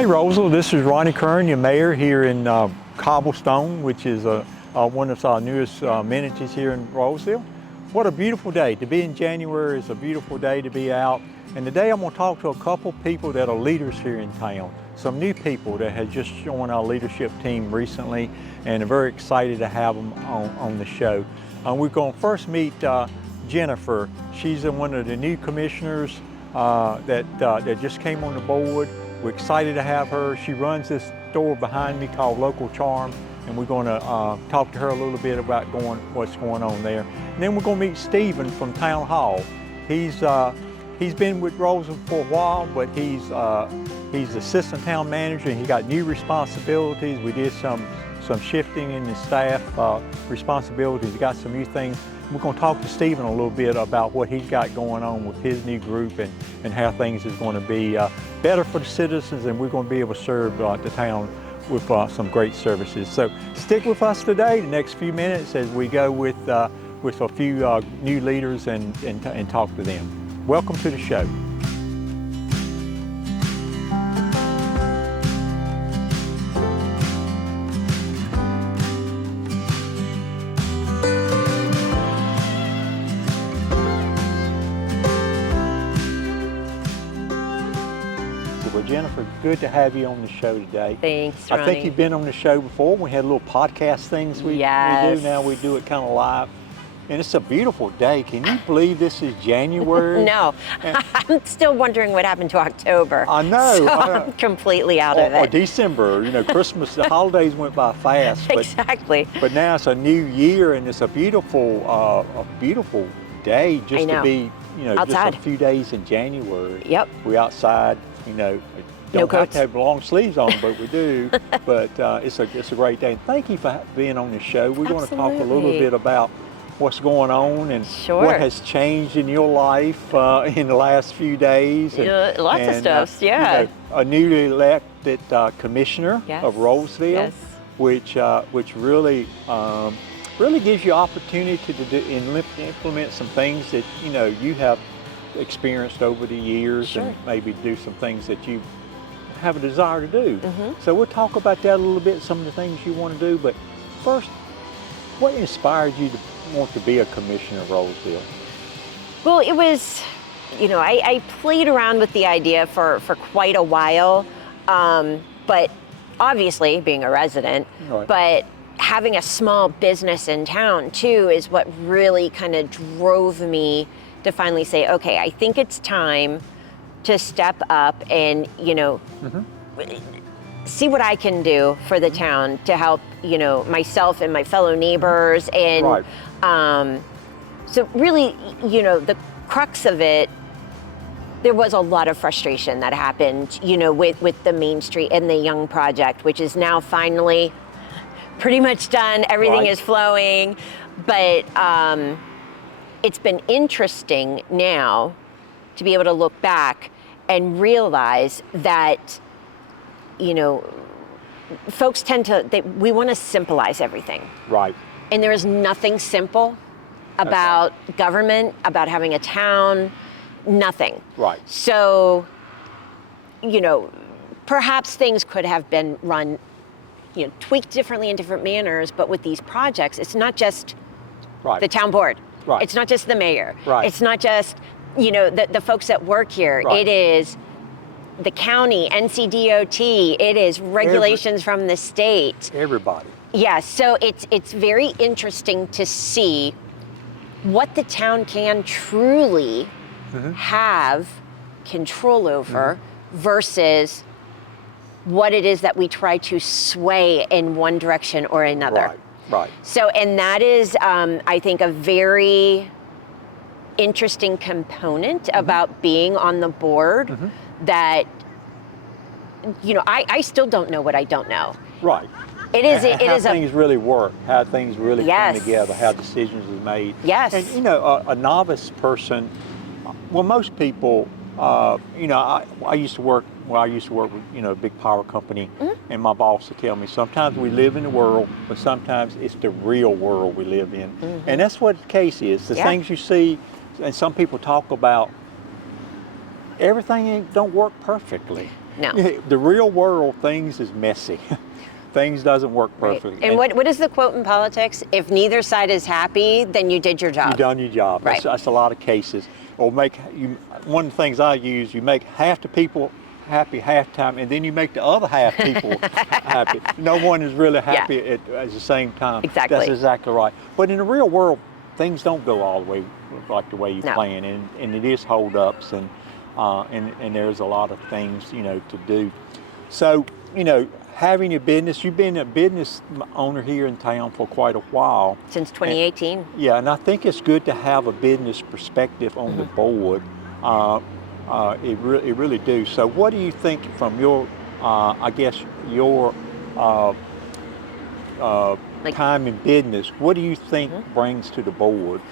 Hey Rolesville, this is Ronnie Currin, your mayor here in Cobblestone, which is one of our newest amenities here in Rolesville. What a beautiful day. To be in January is a beautiful day to be out. And today I'm going to talk to a couple people that are leaders here in town. Some new people that have just joined our leadership team recently, and I'm very excited to have them on the show. We're going to first meet Jennifer. She's one of the new commissioners that just came on the board. We're excited to have her. She runs this store behind me called Local Charm, and we're going to talk to her a little bit about what's going on there. And then we're going to meet Stephen from Town Hall. He's been with Rolesville for a while, but he's assistant town manager, and he got new responsibilities. We did some shifting in the staff responsibilities. He got some new things. We're going to talk to Stephen a little bit about what he's got going on with his new group and how things is going to be better for the citizens, and we're going to be able to serve the town with some great services. So stick with us today, the next few minutes, as we go with a few new leaders and talk to them. Welcome to the show. Well, Jennifer, good to have you on the show today. Thanks, Ronnie. I think you've been on the show before. We had little podcast things we do. Now we do it kind of live. And it's a beautiful day. Can you believe this is January? No, I'm still wondering what happened to October. I know. So I'm completely out of it. Or December, Christmas, the holidays went by fast. But, exactly. But now it's a new year, and it's a beautiful day just to be, outside. Just a few days in January. Yep. We're outside, don't have to have long sleeves on, but we do. But it's a great day. And thank you for being on the show. We're going to talk a little bit about what's going on and what has changed in your life in the last few days. And, lots of stuff, yeah. A newly elected commissioner of Rolesville, which really gives you opportunity to do and implement some things that you have experienced over the years, and maybe do some things that you have a desire to do. So we'll talk about that a little bit, some of the things you want to do. But first, what inspired you to want to be a commissioner of Rolesville? Well, it was, I played around with the idea for quite a while, but obviously being a resident, but having a small business in town too is what really kind of drove me to finally say, okay, I think it's time to step up and, see what I can do for the town to help, myself and my fellow neighbors. And so really, the crux of it, there was a lot of frustration that happened, with the Main Street and the Young project, which is now finally pretty much done. Everything is flowing, but it's been interesting now to be able to look back and realize that, folks tend to, we want to simplify everything. Right. And there is nothing simple about government, about having a town, nothing. Right. So, perhaps things could have been run, tweaked differently in different manners, but with these projects, it's not just the town board. Right. It's not just the mayor. Right. It's not just, the folks that work here. Right. It is the county, NCDOT, it is regulations from the state. Everybody. Yeah, so it's very interesting to see what the town can truly have control over versus what it is that we try to sway in one direction or another. Right. So, and that is, I think, a very interesting component about being on the board that, I still don't know what I don't know. Right. It is how things really work, how things really come together, how decisions are made. Yes. And a novice person, well, most people, I used to work with a big power company, and my boss would tell me sometimes we live in the world, but sometimes it's the real world we live in, and that's what the case is. The things you see, and some people talk about, everything don't work perfectly. No. The real world, things is messy. Things doesn't work perfectly. Right. And what is the quote in politics? If neither side is happy, then you did your job. You've done your job. Right. That's a lot of cases. Or one of the things I use, you make half the people happy half time, and then you make the other half people happy. No one is really happy at the same time. Exactly. That's exactly right. But in the real world, things don't go all the way like the way you plan, and it is holdups, and there's a lot of things to do. So having a business, you've been a business owner here in town for quite a while. Since 2018. And I think it's good to have a business perspective on the board. It really do. So what do you think from your, your time in business, what do you think brings to the board?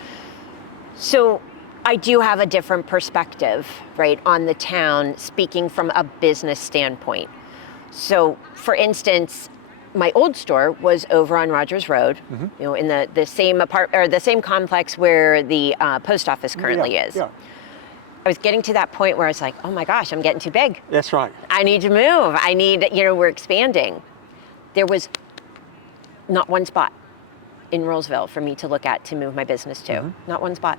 So I do have a different perspective, right, on the town, speaking from a business standpoint. So, for instance, my old store was over on Rogers Road, in the same the same complex where the post office currently is. Yeah. I was getting to that point where I was like, oh my gosh, I'm getting too big. That's right. I need to move. I need, we're expanding. There was not one spot in Rolesville for me to look at to move my business to. Not one spot.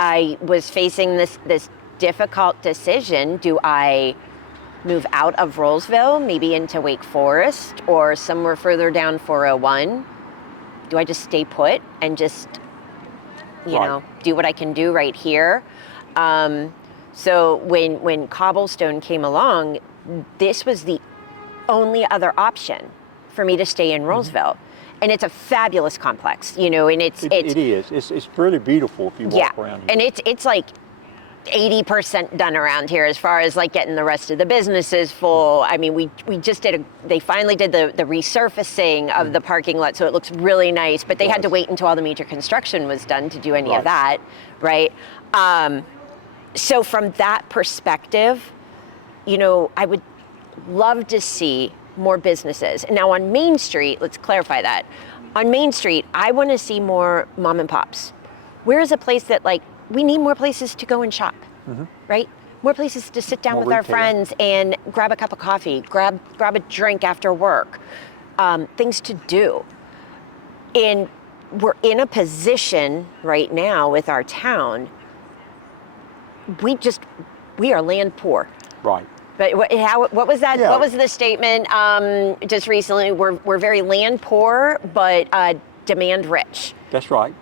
I was facing this difficult decision. Do I move out of Rolesville, maybe into Wake Forest or somewhere further down 401? Do I just stay put and just, do what I can do right here? So when Cobblestone came along, this was the only other option for me to stay in Rolesville. And it's a fabulous complex, and it is. It's really beautiful if you walk around here. And it's like 80% done around here as far as like getting the rest of the businesses full. I mean, we just they finally did the resurfacing of the parking lot, so it looks really nice, but they had to wait until all the major construction was done to do any of that, right? So from that perspective, I would love to see more businesses. Now on Main Street, let's clarify that. On Main Street, I want to see more mom and pops. Where is a place that we need more places to go and shop, right? More places to sit down with our friends and grab a cup of coffee, grab a drink after work, things to do. And we're in a position right now with our town, we are land poor. Right. But what was that? Yeah. What was the statement just recently? We're very land poor, but demand rich. That's right.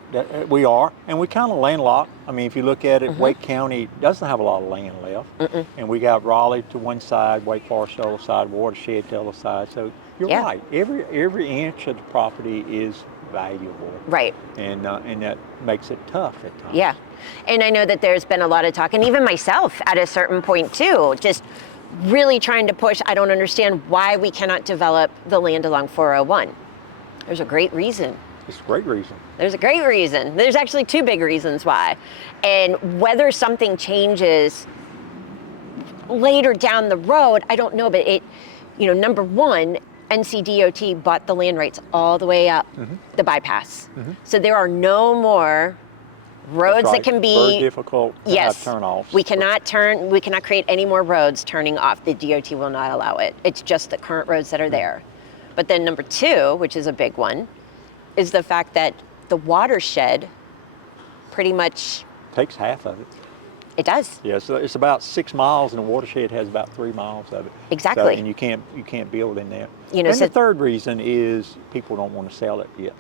We are, and we kind of landlocked. I mean, if you look at it, Wake County doesn't have a lot of land left, and we got Raleigh to one side, Wake Forest to the other side, Watershed to the other side. So you're right. Every inch of the property is valuable. Right. And that makes it tough at times. Yeah, and I know that there's been a lot of talk, and even myself at a certain point too, just really trying to push. I don't understand why we cannot develop the land along 401. There's a great reason. It's a great reason. There's a great reason. There's actually two big reasons why. And whether something changes later down the road, I don't know, but number one, NCDOT bought the land rights all the way up the bypass. So there are no more roads that can be very difficult to have turn-offs. We cannot create any more roads turning off. The DOT will not allow it. It's just the current roads that are there. But then number two, which is a big one, is the fact that the watershed pretty much takes half of it. It does. Yeah, so it's about 6 miles, and the watershed has about 3 miles of it. Exactly. So, and you can't build in there. And the third reason is people don't want to sell it yet.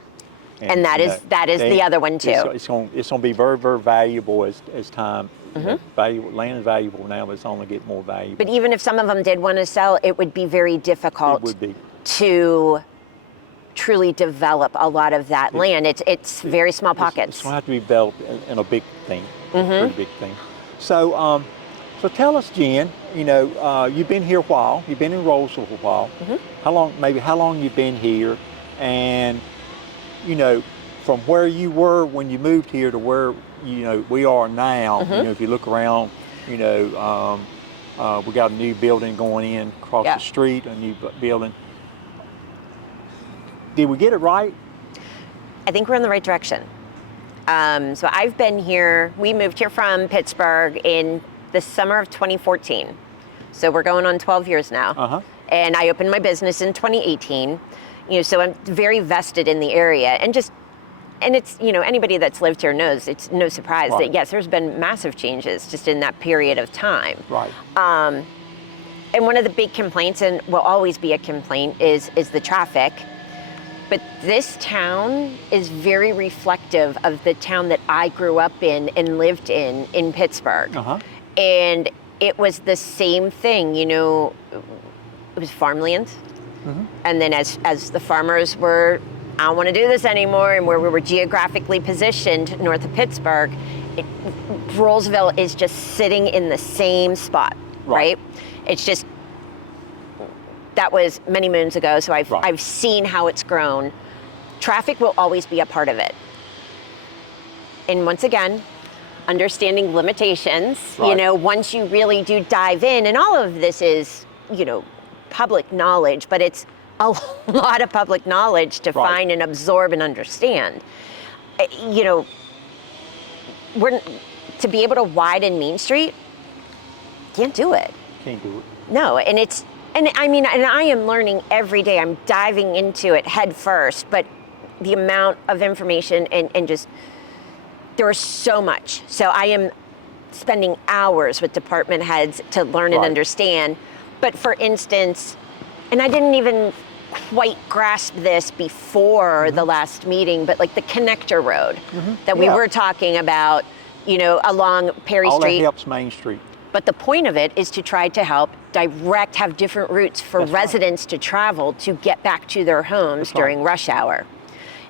And that is the other one too. It's going to be very, very valuable as time. Land is valuable now, but it's only getting more valuable. But even if some of them did want to sell, it would be very difficult to truly develop a lot of that land. It's very small pockets. It's going to have to be built in a big thing, a pretty big thing. So, so tell us, Jen. You've been here a while. You've been in Rolesville for a while. How long you've been here, and from where you were when you moved here to where we are now. If you look around, we got a new building going in across the street, a new building. Did we get it right? I think we're in the right direction. So I've been here, we moved here from Pittsburgh in the summer of 2014. So we're going on 12 years now. And I opened my business in 2018. So I'm very vested in the area, and it's, anybody that's lived here knows it's no surprise that yes, there's been massive changes just in that period of time. Right. And one of the big complaints, and will always be a complaint, is the traffic. But this town is very reflective of the town that I grew up in and lived in Pittsburgh. And it was the same thing, it was farmland. And then as the farmers were, I don't want to do this anymore, and where we were geographically positioned north of Pittsburgh, Rolesville is just sitting in the same spot, right? It's just, that was many moons ago, so I've seen how it's grown. Traffic will always be a part of it. And once again, understanding limitations, once you really do dive in, and all of this is, public knowledge, but it's a lot of public knowledge to find and absorb and understand. We're to be able to widen Main Street, can't do it. Can't do it. No, and I am learning every day. I'm diving into it head first, but the amount of information and just, there is so much. So I am spending hours with department heads to learn and understand. But for instance, and I didn't even quite grasp this before the last meeting, but like the connector road that we were talking about, along Perry Street. All that helps Main Street. But the point of it is to try to help have different routes for residents to travel to get back to their homes during rush hour.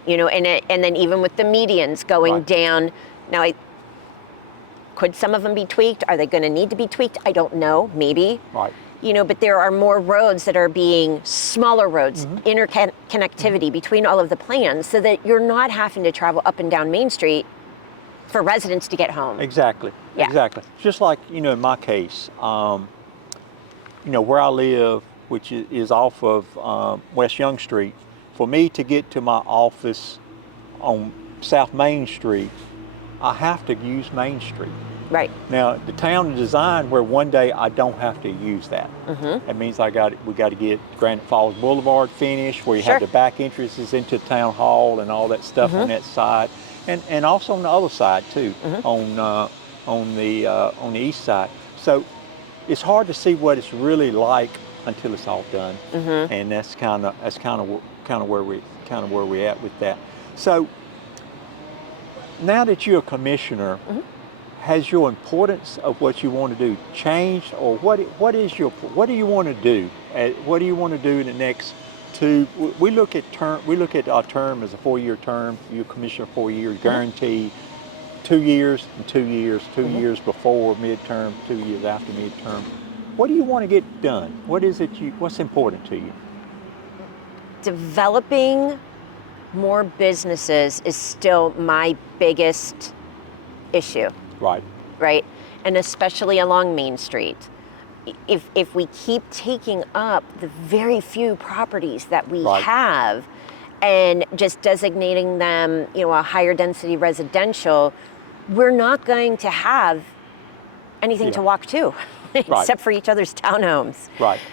And then even with the medians going down. Now, could some of them be tweaked? Are they going to need to be tweaked? I don't know, maybe. Right. But there are more roads that are being smaller roads, interconnectivity between all of the plans, so that you're not having to travel up and down Main Street for residents to get home. Exactly. Yeah. Exactly. Just like, in my case, where I live, which is off of West Young Street, for me to get to my office on South Main Street, I have to use Main Street. Right. Now, the town is designed where one day I don't have to use that. That means we got to get Granite Falls Boulevard finished, where you have the back entrances into town hall and all that stuff on that side, and also on the other side too, on the east side. So it's hard to see what it's really like until it's all done, and that's kind of where we're at with that. So now that you're a commissioner, has your importance of what you want to do changed, or what do you want to do? What do you want to do in the next two? We look at our term as a 4-year term. You're commissioner 4 years, guaranteed 2 years and 2 years, 2 years before midterm, 2 years after midterm. What do you want to get done? What's important to you? Developing more businesses is still my biggest issue. Right. And especially along Main Street. If we keep taking up the very few properties that we have and just designating them, a higher density residential, we're not going to have anything to walk to except for each other's townhomes.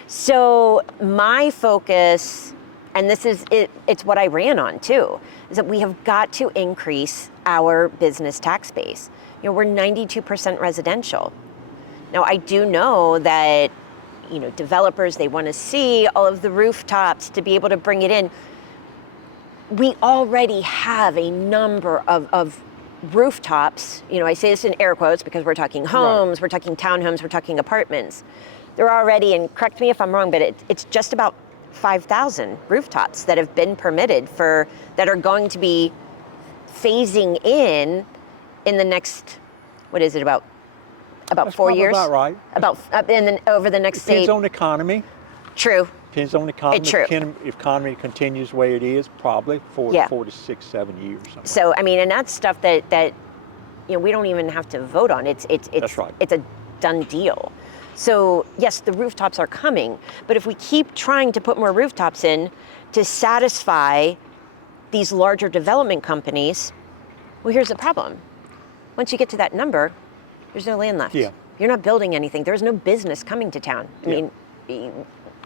So my focus, and this is it's what I ran on too, is that we have got to increase our business tax base. We're 92% residential. Now, I do know that, developers, they want to see all of the rooftops to be able to bring it in. We already have a number of rooftops. I say this in air quotes because we're talking homes, we're talking townhomes, we're talking apartments. They're already, and correct me if I'm wrong, but it's just about 5,000 rooftops that have been permitted that are going to be phasing in the next, what is it, about That's 4 years? About right. Over the next, Depends on the economy. True. Depends on the economy. True. If economy continues the way it is, probably 4 to 6, 7 years. So, and that's stuff that we don't even have to vote on. It's a done deal. So yes, the rooftops are coming, but if we keep trying to put more rooftops in to satisfy these larger development companies, well, here's the problem. Once you get to that number, there's no land left. Yeah. you're not building anything. There's no business coming to town. I mean,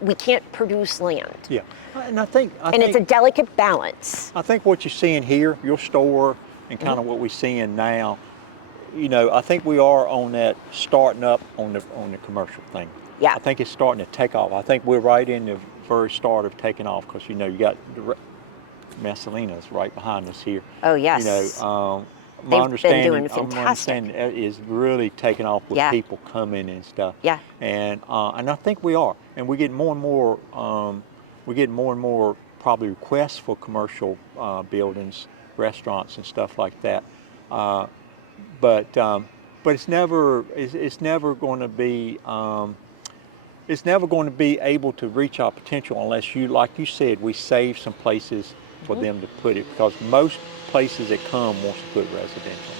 we can't produce land. Yeah, and I think it's a delicate balance. I think what you're seeing here, your store, and kind of what we're seeing now, you know, I think we are on that starting up on the commercial thing. Yeah. I think it's starting to take off. I think we're right in the very start of taking off because, you know, you got Messalina's right behind us here. Oh, yes. You know, They've been doing fantastic. my understanding is really taking off with people coming and stuff. Yeah. And I think we are, and we're getting more and more probably requests for commercial buildings, restaurants, and stuff like that. But it's never going to be. It's never going to be able to reach our potential unless you, like you said, we save some places for them to put it, because most places that come wants to put residential.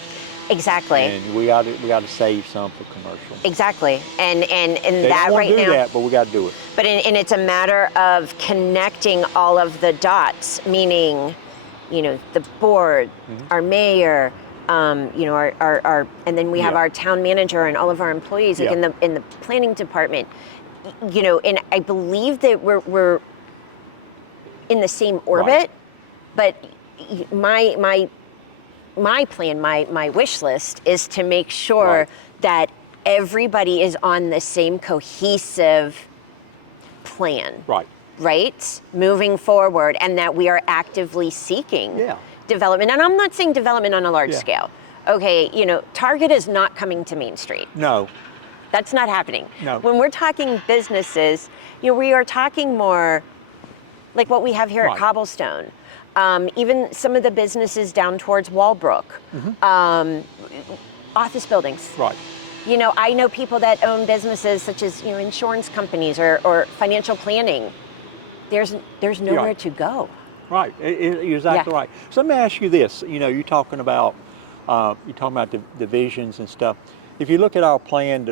Exactly. And we got to save some for commercial. Exactly. And they that don't want right to do now. that, but we got to do it. But and it's a matter of connecting all of the dots, meaning, you know, the board, our mayor, you know, our and then we have our town manager and all of our employees, like in the planning department. You know, and I believe that we're in the same orbit, but my plan, my wish list is to make sure that everybody is on the same cohesive plan. Right? Moving forward, and that we are actively seeking development. And I'm not saying development on a large scale. Okay, you know, Target is not coming to Main Street. No. That's not happening. No. When we're talking businesses, you know, we are talking more like what we have here at Cobblestone. Even some of the businesses down towards Walbrook, office buildings. Right. You know, I know people that own businesses such as, you know, insurance companies or financial planning. There's nowhere to go. Right. You're exactly right. So let me ask you this. You know, you're talking about the visions and stuff. If you look at our plan,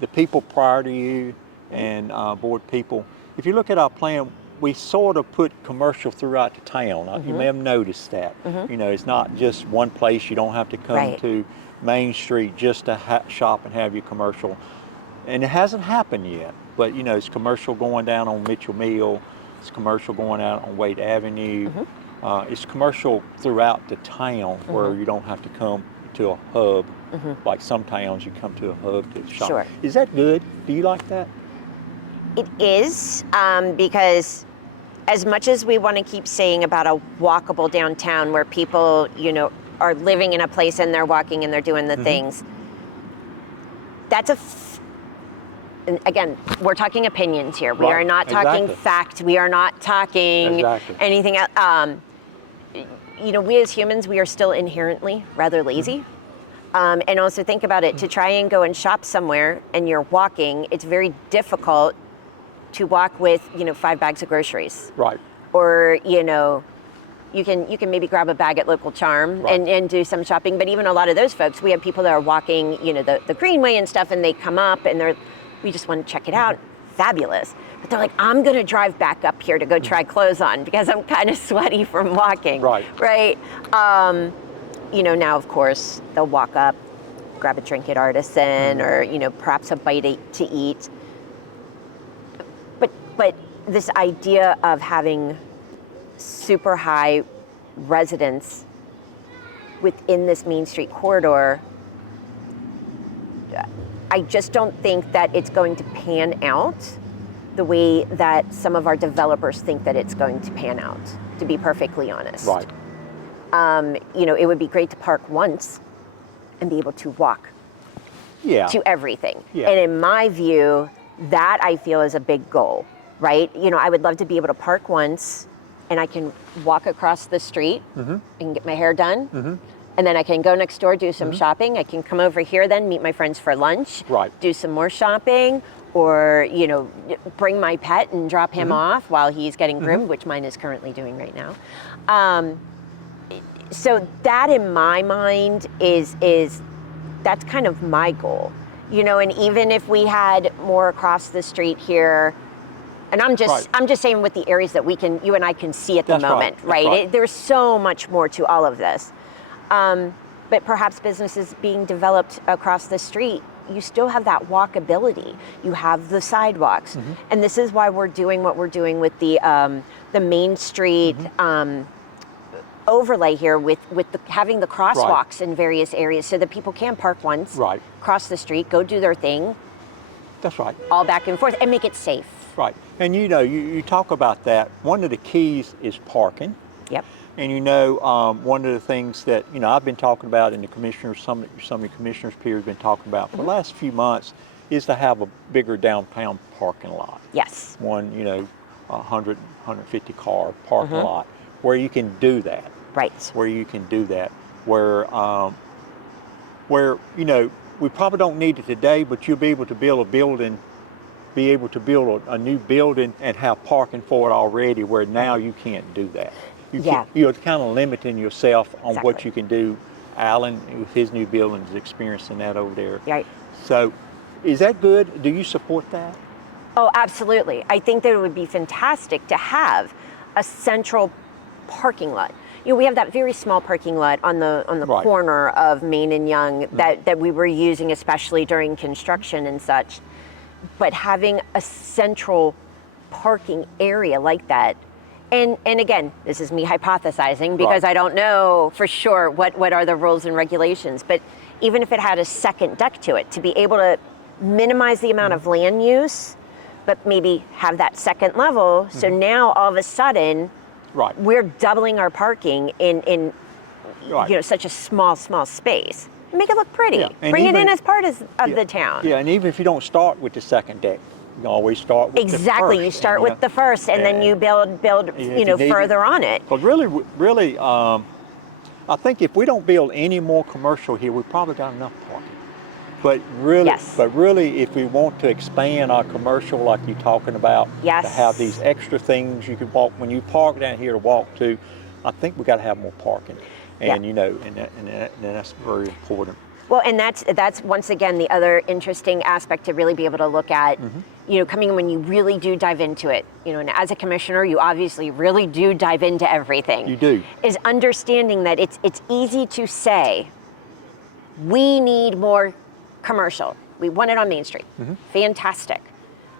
the people prior to you and board people, if you look at our plan, we sort of put commercial throughout the town. You may have noticed that. You know, it's not just one place. You don't have to come to Main Street just to shop and have your commercial. And it hasn't happened yet, but you know, it's commercial going down on Mitchell Mill, it's commercial going out on Wade Avenue, it's commercial throughout the town where you don't have to come to a hub. Like some towns, you come to a hub to shop. Sure. Is that good? Do you like that? It is, because as much as we want to keep saying about a walkable downtown where people, you know, are living in a place and they're walking and they're doing the things, that's and again, we're talking opinions here. We are not talking fact. We are not talking anything else. You know, we as humans, we are still inherently rather lazy. And also think about it, to try and go and shop somewhere and you're walking, it's very difficult to walk with, you know, 5 bags of groceries. Right. Or, you know, you can maybe grab a bag at Local Charm and do some shopping. But even a lot of those folks, we have people that are walking, you know, the Greenway and stuff, and they come up and we just want to check it out. Fabulous. But they're like, I'm going to drive back up here to go try clothes on because I'm kind of sweaty from walking. Right. You know, now, of course, they'll walk up, grab a drink at Artisan or, you know, perhaps a bite to eat. But this idea of having super high residents within this Main Street corridor, I just don't think that it's going to pan out the way that some of our developers think that it's going to pan out, to be perfectly honest. Right. You know, it would be great to park once and be able to walk to everything. And in my view, that I feel is a big goal, right? You know, I would love to be able to park once and I can walk across the street and get my hair done. And then I can go next door, do some shopping. I can come over here then, meet my friends for lunch, do some more shopping, or, you know, bring my pet and drop him off while he's getting groomed, which mine is currently doing right now. So that in my mind is that's kind of my goal, you know. And even if we had more across the street here, and I'm just saying with the areas that you and I can see at the moment, right? There's so much more to all of this, but perhaps businesses being developed across the street, you still have that walkability. You have the sidewalks. And this is why we're doing what we're doing with the Main Street overlay here with having the crosswalks in various areas so that people can park once, cross the street, go do their thing. That's right. All back and forth, and make it safe. Right. And you know, you talk about that. One of the keys is parking. Yep. And you know, one of the things that, you know, I've been talking about, and the commissioners, some of the commissioners' peers have been talking about for the last few months, is to have a bigger downtown parking lot. Yes. One, you know, 100, 150 car parking lot where you can do that. Right. Where you can do that. Where, you know, we probably don't need it today, but you'll be able to build a building, a new building and have parking for it already, where now you can't do that. You're kind of limiting yourself on what you can do. Alan, with his new building, is experiencing that over there. Right. So, is that good? Do you support that? Oh, absolutely. I think that it would be fantastic to have a central parking lot. You know, we have that very small parking lot on the corner of Main and Young that we were using, especially during construction and such. But having a central parking area like that, and again, this is me hypothesizing because I don't know for sure what are the rules and regulations, but even if it had a second deck to it, to be able to minimize the amount of land use, but maybe have that second level, so now all of a sudden, we're doubling our parking in you know, such a small space. Make it look pretty. Bring it in as part of the town. Yeah, and even if you don't start with the second deck, you can always start with the first. You start with the first, and then you build you know, further on it. But really, I think if we don't build any more commercial here, we've probably got enough parking. But really, if we want to expand our commercial, like you're talking about, to have these extra things you can walk when you park down here to walk to, I think we got to have more parking, and you know, and that's very important. Well, and that's once again the other interesting aspect to really be able to look at. You know, coming when you really do dive into it. You know, and as a commissioner, you obviously really do dive into everything. You do. Is understanding that it's easy to say, we need more commercial. We want it on Main Street. Fantastic.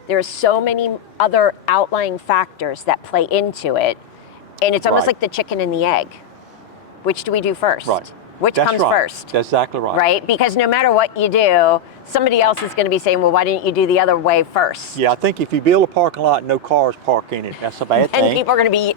There's so many other outlying factors that play into it, and it's almost like the chicken and the egg. Which do we do first? Which comes first? That's exactly right. Right? Because no matter what you do, somebody else is going to be saying, well, why didn't you do the other way first? Yeah, I think if you build a parking lot and no cars park in it, that's a bad thing. And people are going to be,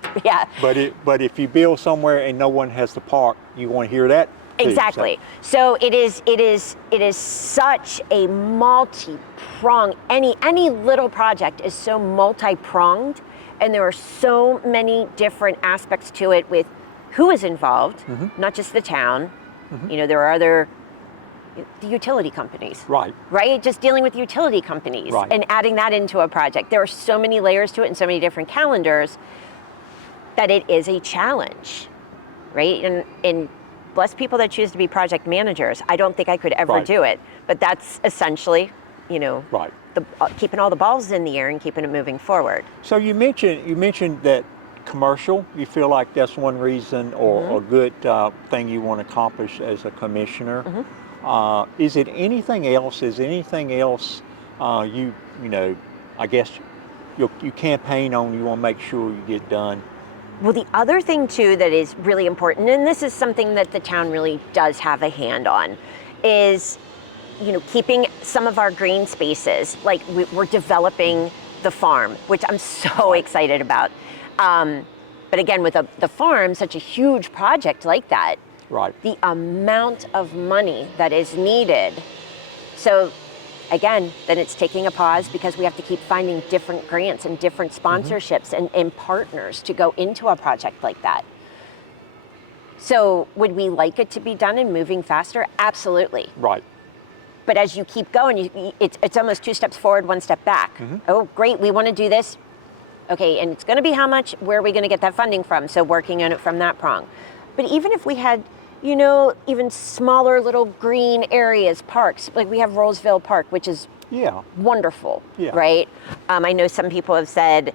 But if you build somewhere and no one has to park, you want to hear that too, exactly. So it is such a multi-pronged, any little project is so multi-pronged, and there are so many different aspects to it with who is involved, not just the town. You know, there are the utility companies. Right? Just dealing with utility companies and adding that into a project. There are so many layers to it and so many different calendars that it is a challenge, right? And bless people that choose to be project managers. I don't think I could ever do it, but that's essentially, you know, keeping all the balls in the air and keeping it moving forward. So you mentioned that commercial, you feel like that's one reason or a good thing you want to accomplish as a commissioner. Is it anything else? Is anything else you know, I guess you campaign on, you want to make sure you get done? Well, the other thing too that is really important, and this is something that the town really does have a hand on, is, you know, keeping some of our green spaces. Like we're developing the farm, which I'm so excited about. But again, with the farm, such a huge project like that, the amount of money that is needed. So again, then it's taking a pause because we have to keep finding different grants and different sponsorships and partners to go into a project like that. So would we like it to be done and moving faster? Absolutely. But as you keep going, it's almost 2 steps forward, 1 step back. Oh, great, we want to do this. Okay, and it's going to be how much? Where are we going to get that funding from? So working on it from that prong. But even if we had, you know, even smaller little green areas, parks, like we have Rolesville Park, which is wonderful, right? I know some people have said,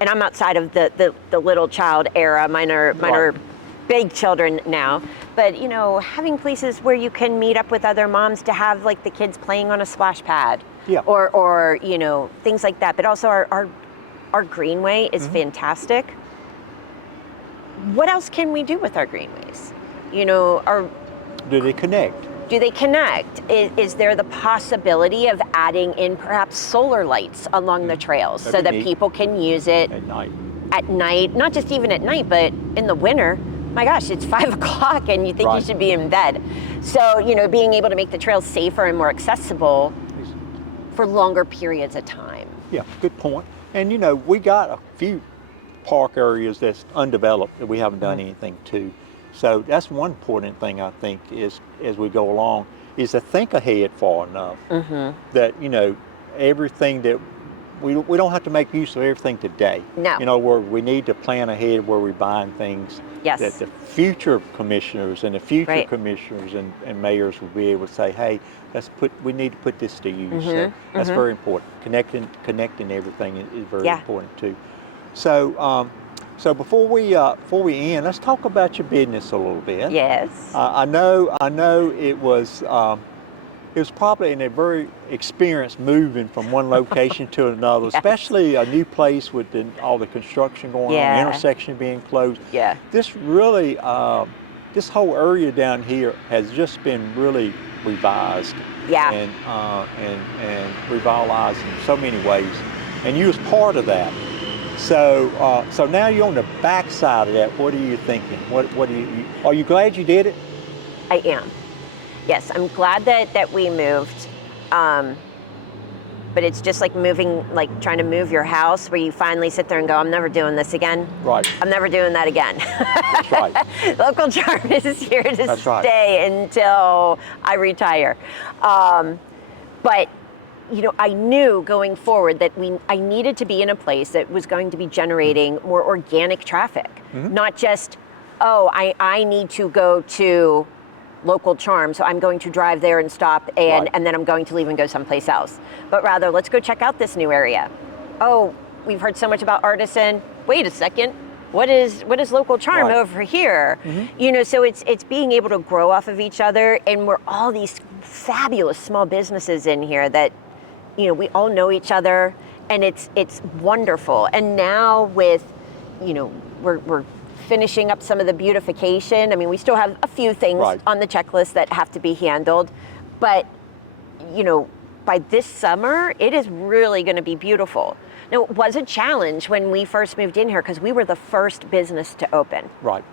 and I'm outside of the little child era, mine are big children now, but you know, having places where you can meet up with other moms to have like the kids playing on a splash pad, or you know, things like that. But also our greenway is fantastic. What else can we do with our greenways? You know, do they connect? Do they connect? Is there the possibility of adding in perhaps solar lights along the trails so that people can use it at night? At night, not just even at night, but in the winter. My gosh, it's 5 o'clock and you think you should be in bed. So, you know, being able to make the trails safer and more accessible for longer periods of time. Yeah, good point. And you know, we got a few park areas that's undeveloped that we haven't done anything to. So that's one important thing I think is, as we go along, is to think ahead far enough that, you know, everything that we don't have to make use of everything today. No. You know, where we need to plan ahead where we're buying things that the future commissioners and the future commissioners and mayors will be able to say, hey, we need to put this to use. So that's very important. Connecting everything is very important too. So so before we end, let's talk about your business a little bit. Yes. I know it was probably a very experienced moving from one location to another, especially a new place with all the construction going on, the intersection being closed. Yeah. This really, this whole area down here has just been really revised. Yeah. And revitalized in so many ways, and you was part of that. So so now you're on the backside of that. What are you thinking? Are you glad you did it? I am. Yes, I'm glad that we moved. But it's just like trying to move your house, where you finally sit there and go, I'm never doing this again. Right. I'm never doing that again. That's right. Local charm is here to stay until I retire. But you know, I knew going forward that I needed to be in a place that was going to be generating more organic traffic, not just, I need to go to local charm, so I'm going to drive there and stop, and then I'm going to leave and go someplace else. But rather, let's go check out this new area. Oh, we've heard so much about Artisan. Wait a second, what is local charm over here? You know, so it's being able to grow off of each other, and we're all these fabulous small businesses in here that, you know, we all know each other, and it's wonderful. And now with, you know, we're finishing up some of the beautification. I mean, we still have a few things on the checklist that have to be handled, but you know, by this summer, it is really going to be beautiful. Now, it was a challenge when we first moved in here because we were the first business to open. Right.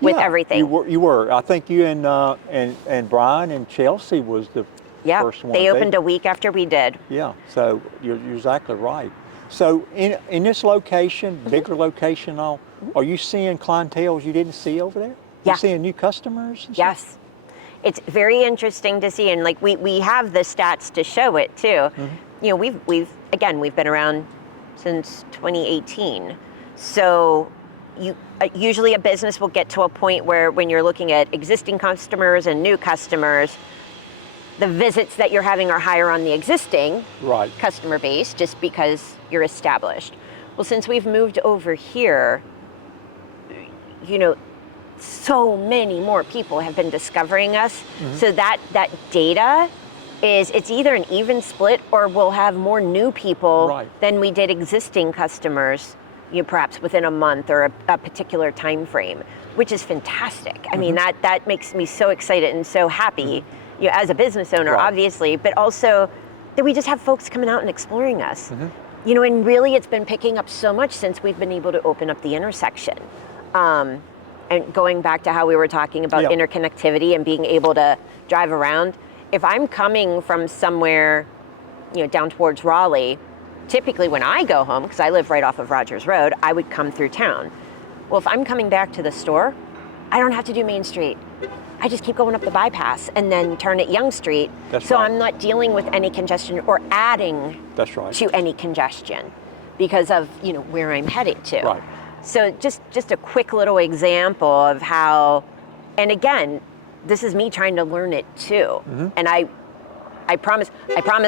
With everything. You were. I think you and Brian and Chelsea was the first one. They opened a week after we did. Yeah. So you're exactly right. So in this location, bigger location, are you seeing clientele you didn't see over there? Yeah. You seeing new customers? Yes. It's very interesting to see, and like we have the stats to show it too. You know, we've been around since 2018. So usually a business will get to a point where when you're looking at existing customers and new customers, the visits that you're having are higher on the existing customer base just because you're established. Well, since we've moved over here, you know, so many more people have been discovering us. So that data it's either an even split, or we'll have more new people than we did existing customers, you know, perhaps within a month or a particular time frame, which is fantastic. I mean, that makes me so excited and so happy, you know, as a business owner, obviously, but also that we just have folks coming out and exploring us. You know, and really it's been picking up so much since we've been able to open up the intersection. And going back to how we were talking about interconnectivity and being able to drive around, if I'm coming from somewhere, you know, down towards Raleigh, typically when I go home, because I live right off of Rogers Road, I would come through town. Well, if I'm coming back to the store, I don't have to do Main Street. I just keep going up the bypass and then turn at Young Street. So I'm not dealing with any congestion or adding to any congestion because of, you know, where I'm headed to. So just a quick little example of how, and again, this is me trying to learn it too. And I promise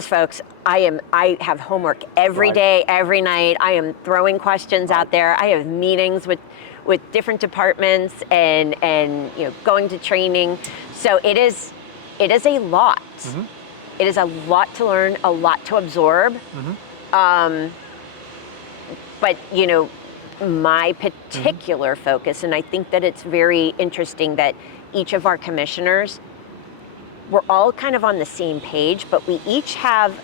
folks, I have homework every day, every night. I am throwing questions out there. I have meetings with with different departments and you know, going to training. So it is a lot. It is a lot to learn, a lot to absorb. But you know, my particular focus, and I think that it's very interesting that each of our commissioners, we're all kind of on the same page, but we each have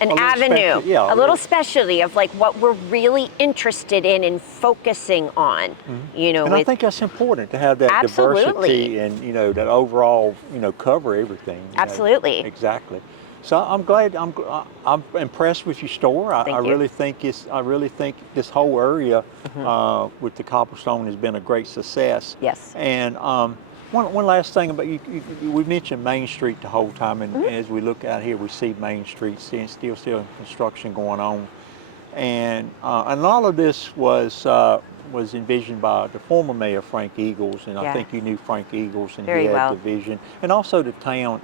an avenue, a little specialty of like what we're really interested in and focusing on. You know, and I think that's important to have that diversity and, you know, that overall, you know, cover everything. Absolutely. Exactly. So I'm glad. I'm impressed with your store. I really think this whole area with the cobblestone has been a great success. Yes. And one last thing about you, we mentioned Main Street the whole time, and as we look out here, we see Main Street still construction going on, and a lot of this was envisioned by the former mayor Frank Eagles, and I think you knew Frank Eagles, and he had the vision, and also the town.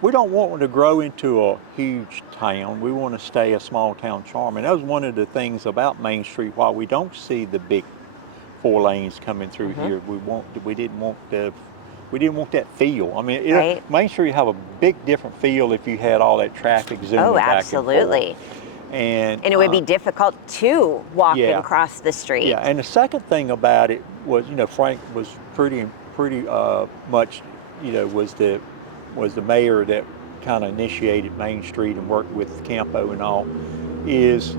We don't want to grow into a huge town. We want to stay a small town charm. And that was one of the things about Main Street, while we don't see the big 4 lanes coming through here, we didn't want that feel. I mean, Main Street have a big different feel if you had all that traffic zooming back and forth. And it would be difficult to walk and cross the street. Yeah, and the second thing about it was, you know, Frank was pretty much, you know, was the mayor that kind of initiated Main Street and worked with Campo and all, is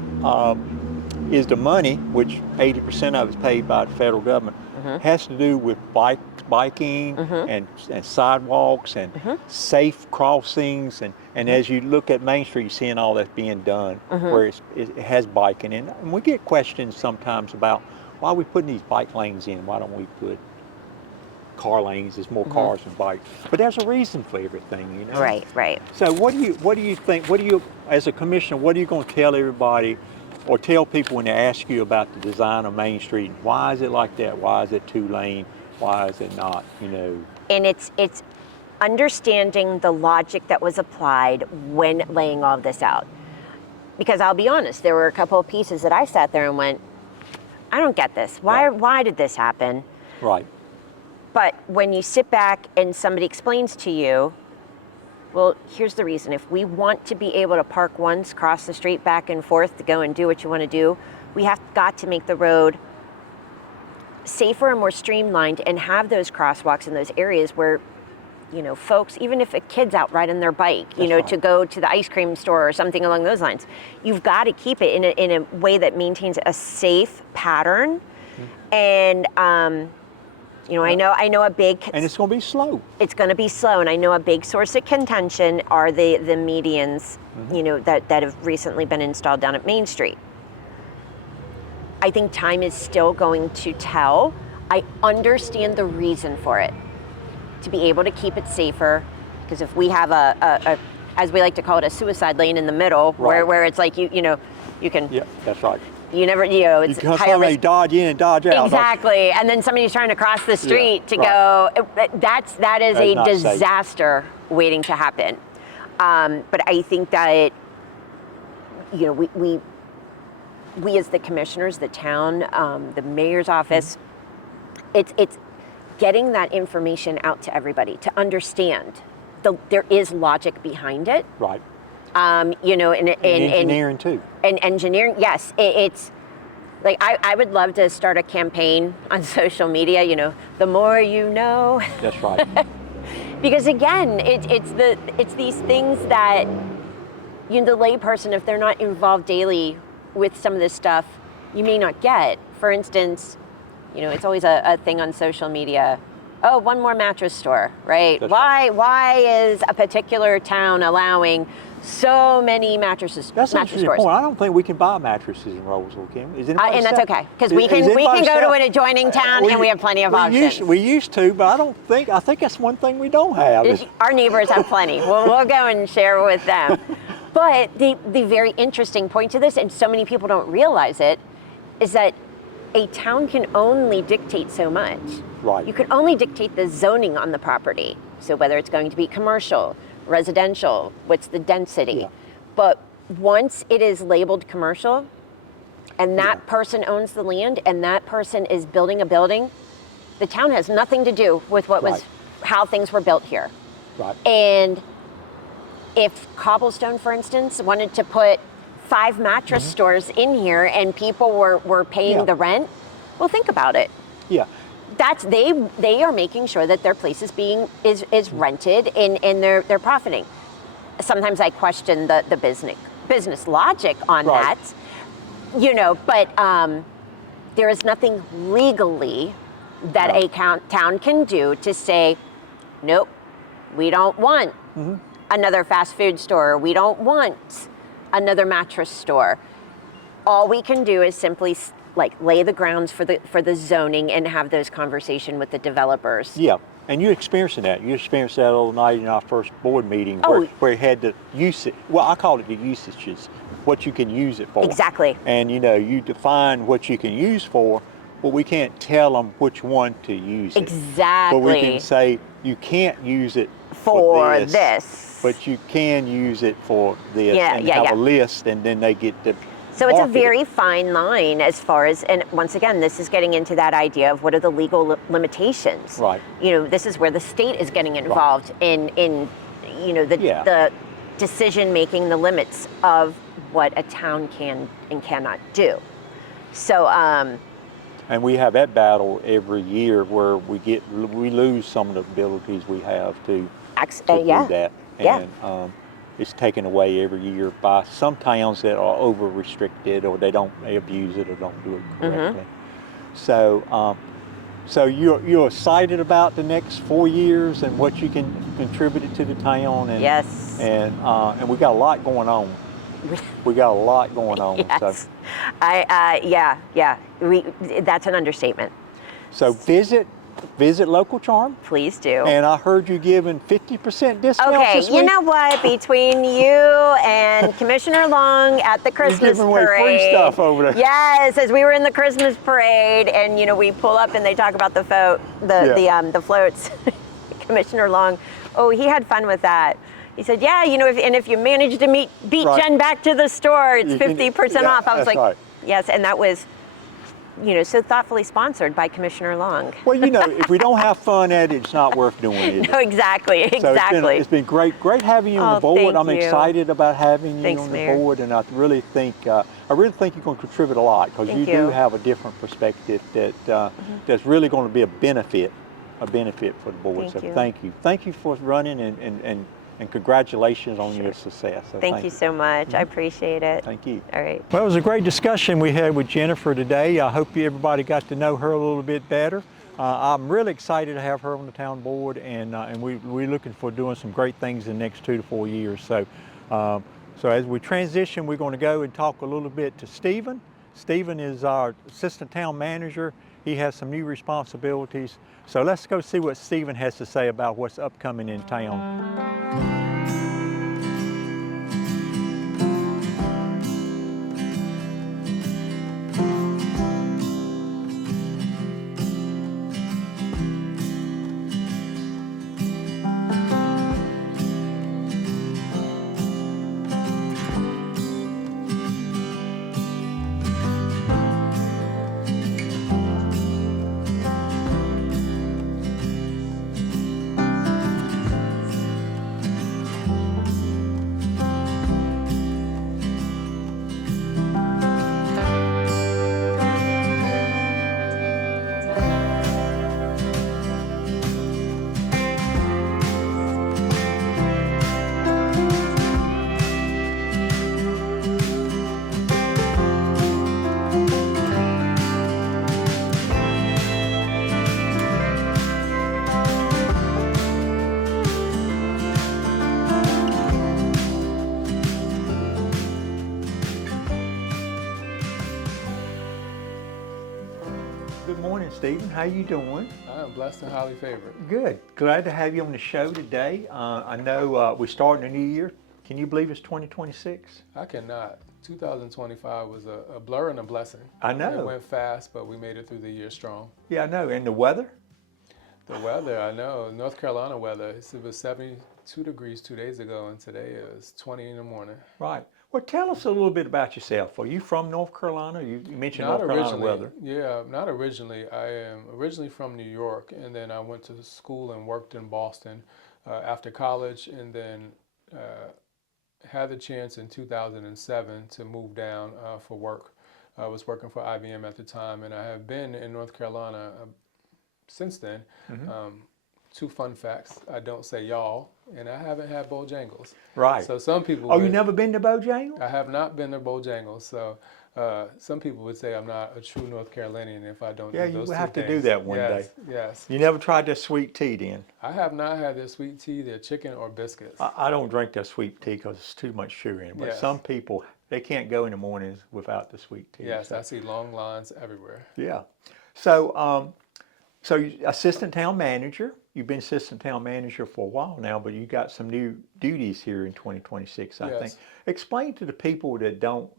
the money, which 80% of is paid by the federal government, has to do with biking and sidewalks and safe crossings. And as you look at Main Street, you're seeing all that's being done, where it has biking. And we get questions sometimes about, why are we putting these bike lanes in? Why don't we put car lanes? There's more cars than bikes, but there's a reason for everything, you know. Right. So what do you think? As a commissioner, what are you going to tell everybody, or tell people when they ask you about the design of Main Street? Why is it like that? Why is it 2-lane? Why is it not? You know. And it's understanding the logic that was applied when laying all of this out. Because I'll be honest, there were a couple of pieces that I sat there and went, I don't get this. Why did this happen? Right. But when you sit back and somebody explains to you, well, here's the reason. If we want to be able to park once, cross the street back and forth to go and do what you want to do, we have got to make the road safer and more streamlined and have those crosswalks in those areas where, you know, folks, even if a kid's out riding their bike, you know, to go to the ice cream store or something along those lines, you've got to keep it in a way that maintains a safe pattern. And, you know, I know a big... And it's going to be slow. It's going to be slow, and I know a big source of contention are the medians, you know, that have recently been installed down at Main Street. I think time is still going to tell. I understand the reason for it, to be able to keep it safer, because if we have a as we like to call it, a suicide lane in the middle, where it's like you know, you can... Yeah, that's right. You never, you know, it's somebody dodge in and dodge out. Exactly, and then somebody's trying to cross the street to go. That is a disaster waiting to happen. But I think that, you know, we as the commissioners, the town, the mayor's office, it's getting that information out to everybody to understand. There is logic behind it. Right. You know, and engineering too. And engineering, yes. It's like I would love to start a campaign on social media. You know, the more you know. That's right. Because again, it's these things that, you know, the layperson, if they're not involved daily with some of this stuff, you may not get. For instance, you know, it's always a thing on social media. Oh, one more mattress store, right? Why is a particular town allowing so many mattresses? That's an mattress interesting stores? point. I don't think we can buy mattresses in Rolesville, can we? Is And that's okay, because we can go to an adjoining town and we have plenty of options. We used to, but I think that's one thing we don't have. Our neighbors have plenty. We'll go and share with them. But the very interesting point to this, and so many people don't realize it, is that a town can only dictate so much. Right. You can only dictate the zoning on the property. So whether it's going to be commercial, residential, what's the density. Yeah. But once it is labeled commercial, and that person owns the land, and that person is building a building, the town has nothing to do with what was, how things were built here. Right. And if Cobblestone, for instance, wanted to put 5 mattress stores in here and people were paying the rent, well, think about it. Yeah. That's they are making sure that their place is is rented and they're profiting. Sometimes I question the business logic on that, you know, but there is nothing legally that a town can do to say, nope, we don't want another fast food store. We don't want another mattress store. All we can do is simply like lay the grounds for the zoning and have those conversations with the developers. Yeah, and you experiencing that. You experienced that all night in our first board meeting where you had to use it. Well, I call it the usages, what you can use it for. Exactly. And you know, you define what you can use for, but we can't tell them which one to use it. Exactly. But we can say you can't use it for this. But you can use it for this and have a list, and then they get to So it's a very fine line as far as, and once again, this is getting into that idea of what are the legal limitations. Right. You know, this is where the state is getting involved in you know, the decision making, the limits of what a town can and cannot do. So and we have that battle every year where we lose some of the abilities we have to do that. And it's taken away every year by some towns that are over restricted, or they abuse it or don't do it correctly. So so you're excited about the next 4 years and what you can contribute to the town, and and we got a lot going on. We got a lot going on. Yes. So that's an understatement. So visit Local Charm. Please do. And I heard you giving 50% discount Okay, this week. you know what? Between you and Commissioner Long at the Christmas You're giving parade. away free stuff over there. Yes, as we were in the Christmas parade, and you know, we pull up and they talk about the floats. Commissioner Long, he had fun with that. He said, yeah, you know, if you manage to beat Jenn back to the store, it's 50% off. I was like, yes, and that was, you know, so thoughtfully sponsored by Commissioner Long. Well, you know, if we don't have fun at it, it's not worth doing it. No, exactly. So it's been great having you on the board. I'm excited about having you on the board, and I really think you're going to contribute a lot, because you do have a different perspective that's really going to be a benefit for the board. Thank you for running, and congratulations on your success. So thank you so much. I appreciate it. Thank you. All right. Well, it was a great discussion we had with Jennifer today. I hope everybody got to know her a little bit better. I'm really excited to have her on the town board, and we're looking for doing some great things in the next 2 to 4 years. So, so as we transition, we're going to go and talk a little bit to Stephen. Stephen is our assistant town manager. He has some new responsibilities. So let's go see what Stephen has to say about what's upcoming in town. Good morning, Stephen. How you doing? I'm blessed and highly favored. Good. Glad to have you on the show today. I know we're starting a new year. Can you believe it's 2026? I cannot. 2025 was a blur and a blessing. I know. It went fast, but we made it through the year strong. Yeah, I know. And the weather? The weather, I know. North Carolina weather, it was 72 degrees 2 days ago, and today is 20 in the morning. Right. Well, tell us a little bit about yourself. Are you from North Carolina? You mentioned Not North Carolina originally. weather. Yeah, not originally. I am originally from New York, and then I went to school and worked in Boston after college, and then uh, had the chance in 2007 to move down for work. I was working for IBM at the time, and I have been in North Carolina since then. Hmm. Two fun facts: I don't say y'all, and I haven't had Bojangles. Right. So some people Oh, you would. never been to Bojangles? I have not been to Bojangles, so some people would say I'm not a true North Carolinian if I don't Yeah, do you those will two have to do things. that one day. Yes, yes. You never tried their sweet tea then? I have not had their sweet tea, their chicken, or biscuits. I don't drink their sweet tea because it's too much sugar in it. But Yes. some people, they can't go in the mornings without the sweet tea. Yes, So, I see long lines everywhere. yeah. So you assistant town manager. You've been assistant town manager for a while now, but you got some new duties here in 2026, I Yes. think. Explain to the people that don't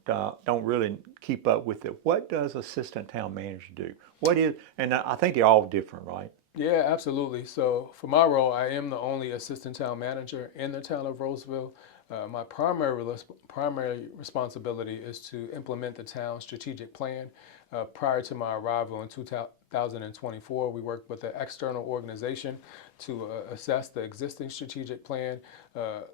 really keep up with it. What does assistant town manager do? What is, and I think they're all different, right? Yeah, absolutely. So for my role, I am the only assistant town manager in the town of Rolesville. My primary responsibility is to implement the town's strategic plan. Prior to my arrival in 2024, we worked with an external organization to assess the existing strategic plan,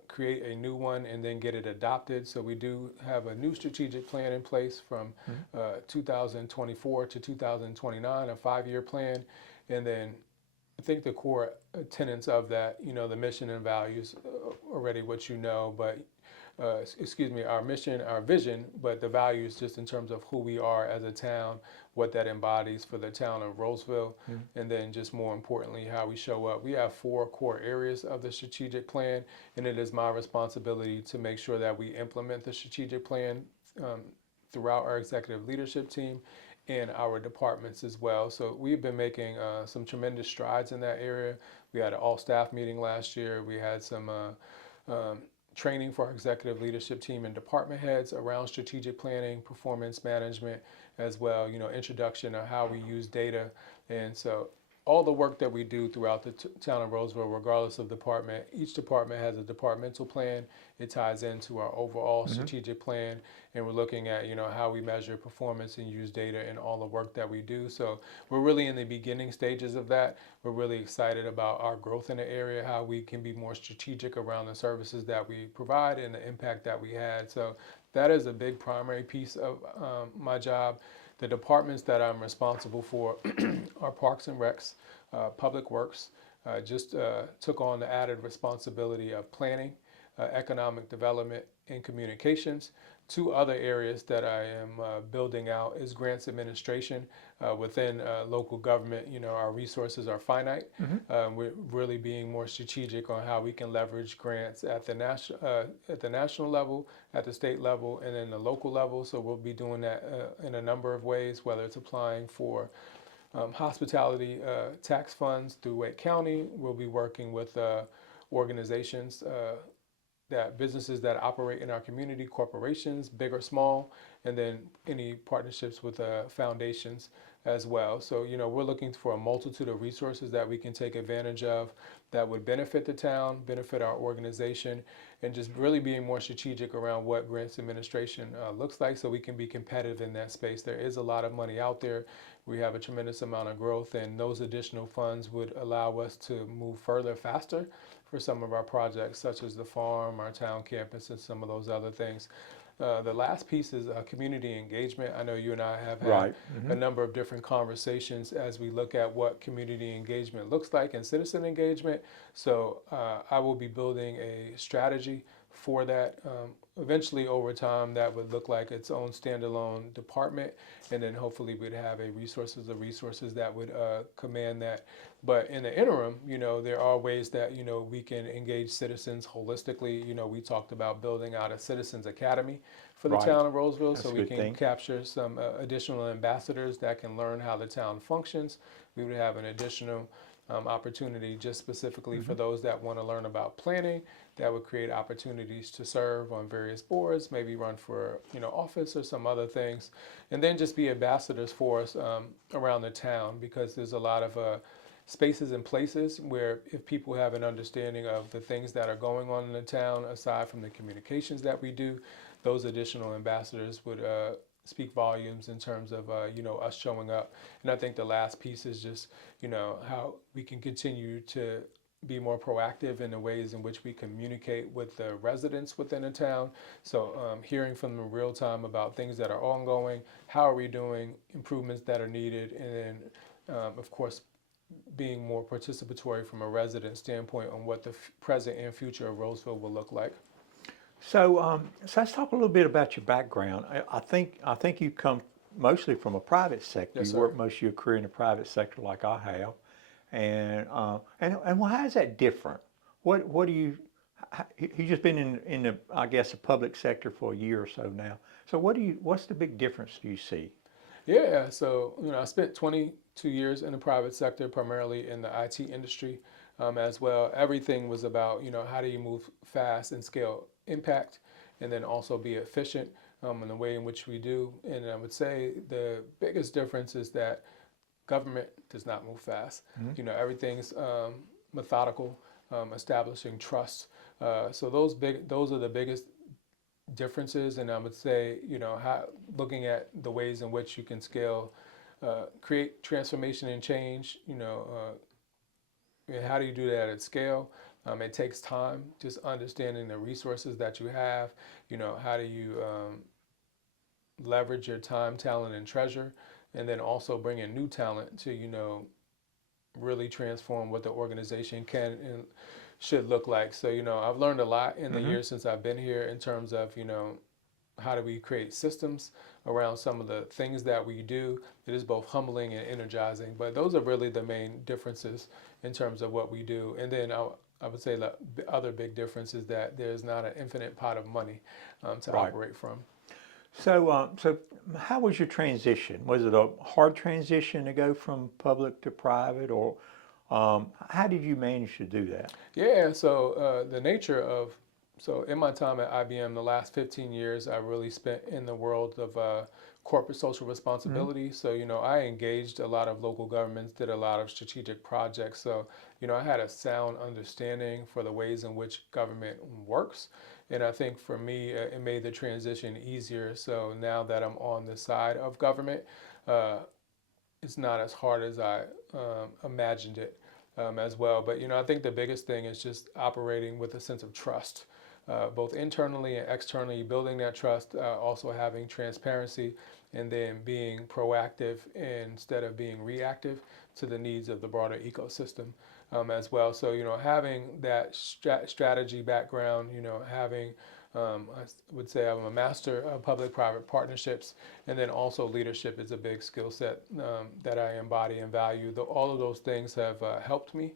create a new one, and then get it adopted. So we do have a new strategic plan in place from 2024 to 2029, a 5-year plan. And then I think the core tenets of that, the mission and values, already what you know, but our mission, our vision, but the values just in terms of who we are as a town, what that embodies for the town of Rolesville, and then just more importantly, how we show up. We have 4 core areas of the strategic plan, and it is my responsibility to make sure that we implement the strategic plan throughout our executive leadership team and our departments as well. So we've been making some tremendous strides in that area. We had an all-staff meeting last year. We had some training for our executive leadership team and department heads around strategic planning, performance management, as well, introduction of how we use data. And so all the work that we do throughout the town of Rolesville, regardless of department, each department has a departmental plan. It ties into our overall strategic plan, and we're looking at how we measure performance and use data in all the work that we do. So we're really in the beginning stages of that. We're really excited about our growth in the area, how we can be more strategic around the services that we provide and the impact that we had. So that is a big primary piece of my job. The departments that I'm responsible for are Parks and Recs, Public Works, just took on the added responsibility of planning, economic development, and communications. 2 other areas that I am building out is grants administration within local government. Our resources are finite. We're really being more strategic on how we can leverage grants at the national level, at the state level, and then the local level. So we'll be doing that in a number of ways, whether it's applying for hospitality tax funds through Wake County. We'll be working with organizations, that businesses that operate in our community, corporations, big or small, and then any partnerships with foundations as well. So, we're looking for a multitude of resources that we can take advantage of that would benefit the town, benefit our organization, and just really being more strategic around what grants administration looks like so we can be competitive in that space. There is a lot of money out there. We have a tremendous amount of growth, and those additional funds would allow us to move further faster for some of our projects, such as the farm, our town campus, and some of those other things. The last piece is community engagement. I know you and I have had a number of different conversations as we look at what community engagement looks like and citizen engagement. So I will be building a strategy for that. Eventually, over time, that would look like its own standalone department, and then hopefully we'd have a resources that would command that. But in the interim, there are ways that we can engage citizens holistically. We talked about building out a citizens academy for the town of Rolesville, That's so a we good can thing. capture some additional ambassadors that can learn how the town functions. We would have an additional opportunity just specifically for those that want to learn about planning. That would create opportunities to serve on various boards, maybe run for office or some other things, and then just be ambassadors for us around the town, because there's a lot of spaces and places where if people have an understanding of the things that are going on in the town, aside from the communications that we do, those additional ambassadors would speak volumes in terms of us showing up. And I think the last piece is just how we can continue to be more proactive in the ways in which we communicate with the residents within the town. So hearing from them real time about things that are ongoing, how are we doing, improvements that are needed, and then of course being more participatory from a resident standpoint on what the present and future of Rolesville will look like. So let's talk a little bit about your background. I think you come mostly from a private sector. Yes, you sir. worked most of your career in the private sector, like I have, and how is that different? What do you? You've just been in the, I guess, the public sector for a year or so now. So what's the big difference do you see? Yeah, so I spent 22 years in the private sector, primarily in the IT industry as well. Everything was about how do you move fast and scale impact, and then also be efficient in the way in which we do. And I would say the biggest difference is that government does not move fast. Mm-hmm. Everything's methodical, establishing trust. So those are the biggest differences. And I would say, looking at the ways in which you can scale, create transformation and change. And how do you do that at scale? It takes time, just understanding the resources that you have. How do you leverage your time, talent, and treasure, and then also bring in new talent to, really transform what the organization can and should look like. So, I've learned a lot in the years since I've been here in terms of, how do we create systems around some of the things that we do. It is both humbling and energizing, but those are really the main differences in terms of what we do. And then I would say the other big difference is that there's not an infinite pot of money to Right. operate from. So how was your transition? Was it a hard transition to go from public to private, or how did you manage to do that? Yeah, so the nature of, so in my time at IBM, the last 15 years, I really spent in the world of corporate social responsibility. So, I engaged a lot of local governments, did a lot of strategic projects. So, I had a sound understanding for the ways in which government works. And I think for me, it made the transition easier. So now that I'm on the side of government, it's not as hard as I imagined it as well. But, I think the biggest thing is just operating with a sense of trust, both internally and externally, building that trust, also having transparency, and then being proactive instead of being reactive to the needs of the broader ecosystem as well. So, having that strategy background, having, I would say I'm a master of public-private partnerships, and then also leadership is a big skill set that I embody and value. All of those things have helped me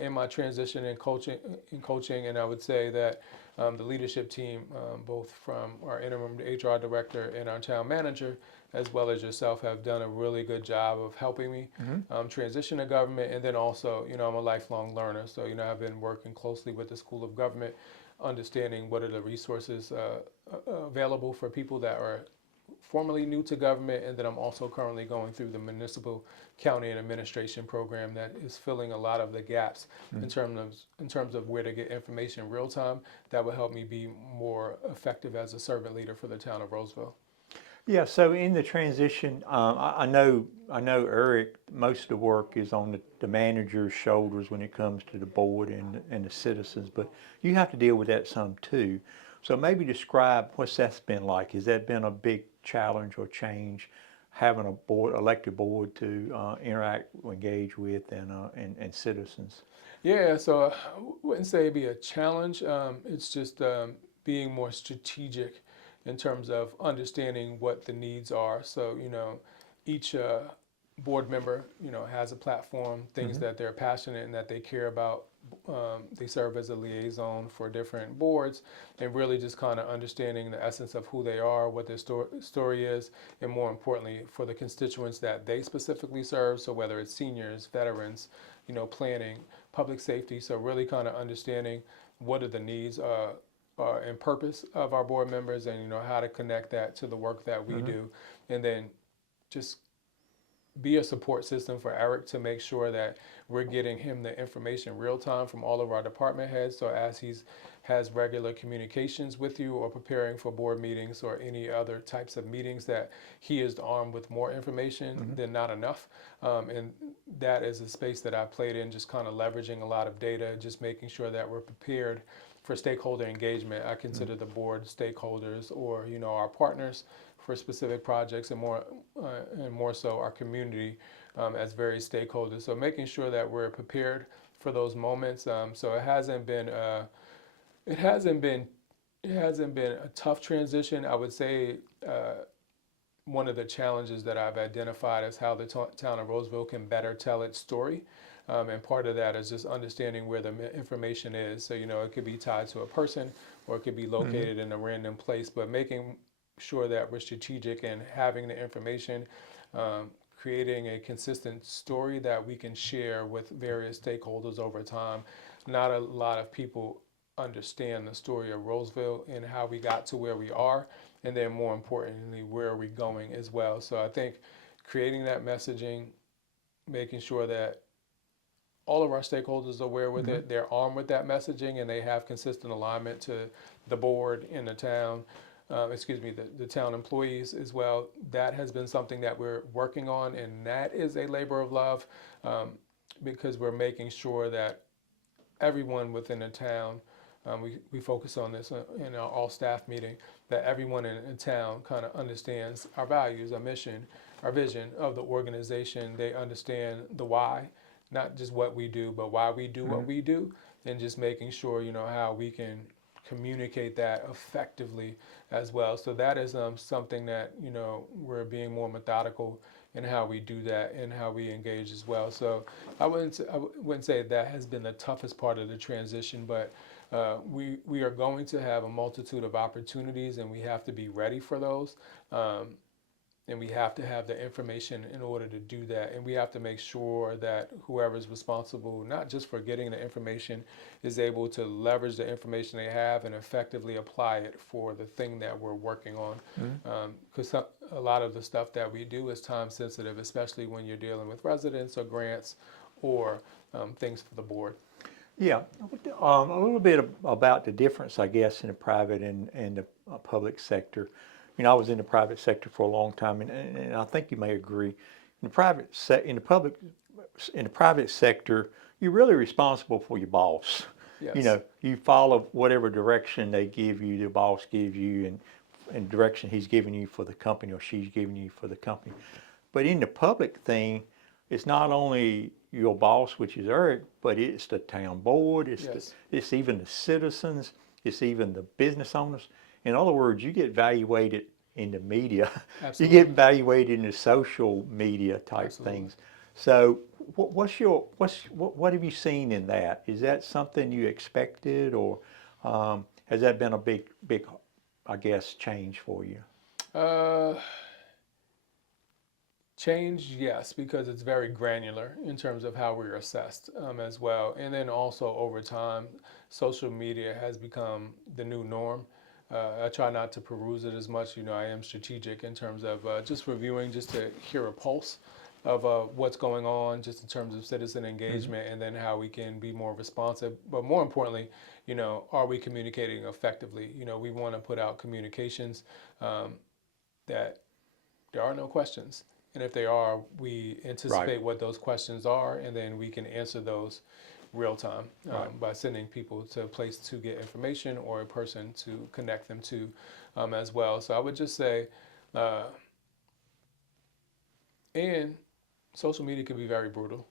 in my transition in coaching, and I would say that the leadership team, both from our interim HR director and our town manager, as well as yourself, have done a really good job of helping me transition to government. And then also, I'm a lifelong learner. So, I've been working closely with the School of Government, understanding what are the resources available for people that are formerly new to government. And then I'm also currently going through the municipal county and administration program that is filling a lot of the gaps in terms of where to get information real time that will help me be more effective as a servant leader for the town of Rolesville. Yeah, so in the transition, I know Eric, most of the work is on the manager's shoulders when it comes to the board and the citizens, but you have to deal with that some too. So maybe describe what's that's been like. Has that been a big challenge or change, having a elected board to interact, engage with, and citizens? Yeah, so I wouldn't say it'd be a challenge. It's just being more strategic in terms of understanding what the needs are. So, each board member, has a platform, things that they're passionate and that they care about. They serve as a liaison for different boards, and really just kind of understanding the essence of who they are, what their story is, and more importantly, for the constituents that they specifically serve. So whether it's seniors, veterans, planning, public safety. So really kind of understanding what are the needs and purpose of our board members, and how to connect that to the work that we do, and then just be a support system for Eric to make sure that we're getting him the information real time from all of our department heads. So as he's has regular communications with you or preparing for board meetings or any other types of meetings, that he is armed with more information than not enough. And that is a space that I played in, just kind of leveraging a lot of data, just making sure that we're prepared for stakeholder engagement. I consider the board stakeholders, or our partners for specific projects, and more so our community as various stakeholders. So making sure that we're prepared for those moments. So it hasn't been a tough transition. I would say one of the challenges that I've identified is how the town of Rolesville can better tell its story. And part of that is just understanding where the information is. So, it could be tied to a person, or it could be located in a random place, but making sure that we're strategic and having the information, creating a consistent story that we can share with various stakeholders over time. Not a lot of people understand the story of Rolesville and how we got to where we are, and then more importantly, where are we going as well. So I think creating that messaging, making sure that all of our stakeholders are aware with it, they're armed with that messaging, and they have consistent alignment to the board in the town, the town employees as well. That has been something that we're working on, and that is a labor of love, because we're making sure that everyone within the town, we focus on this in our all staff meeting, that everyone in town kind of understands our values, our mission, our vision of the organization. They understand the why, not just what we do, but why we do what we do, and just making sure, how we can communicate that effectively as well. So that is something that, we're being more methodical in how we do that and how we engage as well. So I wouldn't say that has been the toughest part of the transition, but we are going to have a multitude of opportunities, and we have to be ready for those. And we have to have the information in order to do that. And we have to make sure that whoever's responsible, not just for getting the information, is able to leverage the information they have and effectively apply it for the thing that we're working on. Because a lot of the stuff that we do is time sensitive, especially when you're dealing with residents or grants or things for the board. Yeah, a little bit about the difference, I guess, in the private and the public sector. I was in the private sector for a long time, and I think you may agree. In the private sector, you're really responsible for your boss. Yes. You follow whatever direction they give you, the boss gives you, and direction he's giving you for the company or she's giving you for the company. But in the public thing, it's not only your boss, which is Eric, but it's the town board, it's even the citizens, it's even the business owners. In other words, you get evaluated in the media. Absolutely. You get evaluated in the social media type things. So what have you seen in that? Is that something you expected, or has that been a big, I guess, change for you? Change, yes, because it's very granular in terms of how we're assessed as well. And then also over time, social media has become the new norm. I try not to peruse it as much. I am strategic in terms of just reviewing, just to hear a pulse of what's going on, just in terms of citizen engagement, and then how we can be more responsive. But more importantly, are we communicating effectively? We want to put out communications that there are no questions. And if they are, we anticipate what those questions are, and then we can answer those real time by sending people to a place to get information or a person to connect them to as well. So I would just say, and social media can be very brutal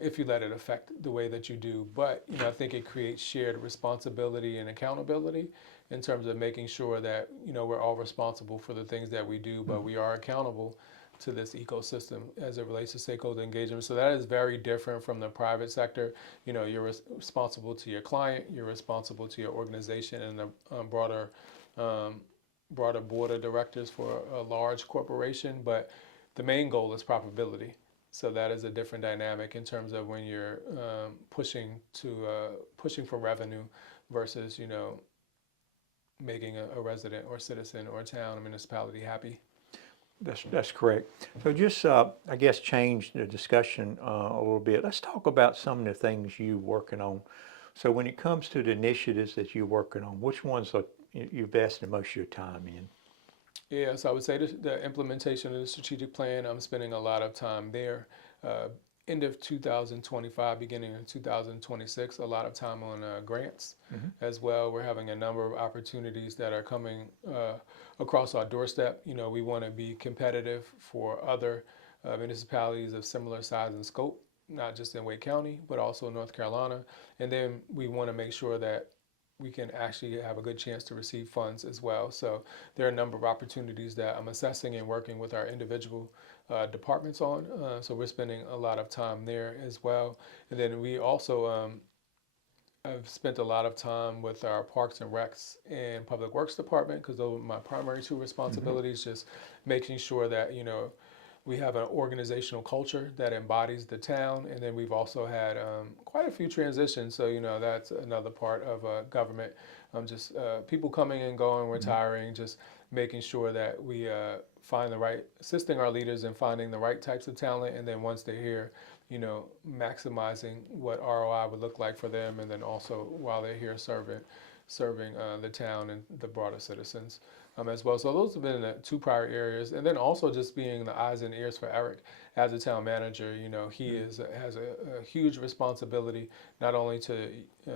if you let it affect the way that you do. But I think it creates shared responsibility and accountability in terms of making sure that we're all responsible for the things that we do, but we are accountable to this ecosystem as it relates to stakeholder engagement. So that is very different from the private sector. You're responsible to your client, you're responsible to your organization and the broader board of directors for a large corporation, but the main goal is profitability. So that is a different dynamic in terms of when you're pushing for revenue versus making a resident or citizen or a town or municipality happy. That's correct. So just, I guess, change the discussion a little bit. Let's talk about some of the things you're working on. So when it comes to the initiatives that you're working on, which ones are you investing most of your time in? Yeah, so I would say the implementation of the strategic plan, I'm spending a lot of time there. End of 2025, beginning of 2026, a lot of time on grants as well. We're having a number of opportunities that are coming across our doorstep. You know, we want to be competitive for other municipalities of similar size and scope, not just in Wake County, but also North Carolina. And then we want to make sure that we can actually have a good chance to receive funds as well. So there are a number of opportunities that I'm assessing and working with our individual departments on. So we're spending a lot of time there as well. And then we also I've spent a lot of time with our Parks and Recs and Public Works Department because those are my primary two responsibilities, just making sure that, you know, we have an organizational culture that embodies the town, and then we've also had quite a few transitions. So, you know, that's another part of government. Just people coming and going, retiring, just making sure that we find the right, assisting our leaders in finding the right types of talent, and then once they're here, you know, maximizing what ROI would look like for them, and then also while they're here serving the town and the broader citizens as well. So those have been the two prior areas. And then also just being the eyes and ears for Eric as a town manager. You know, he has a huge responsibility, not only to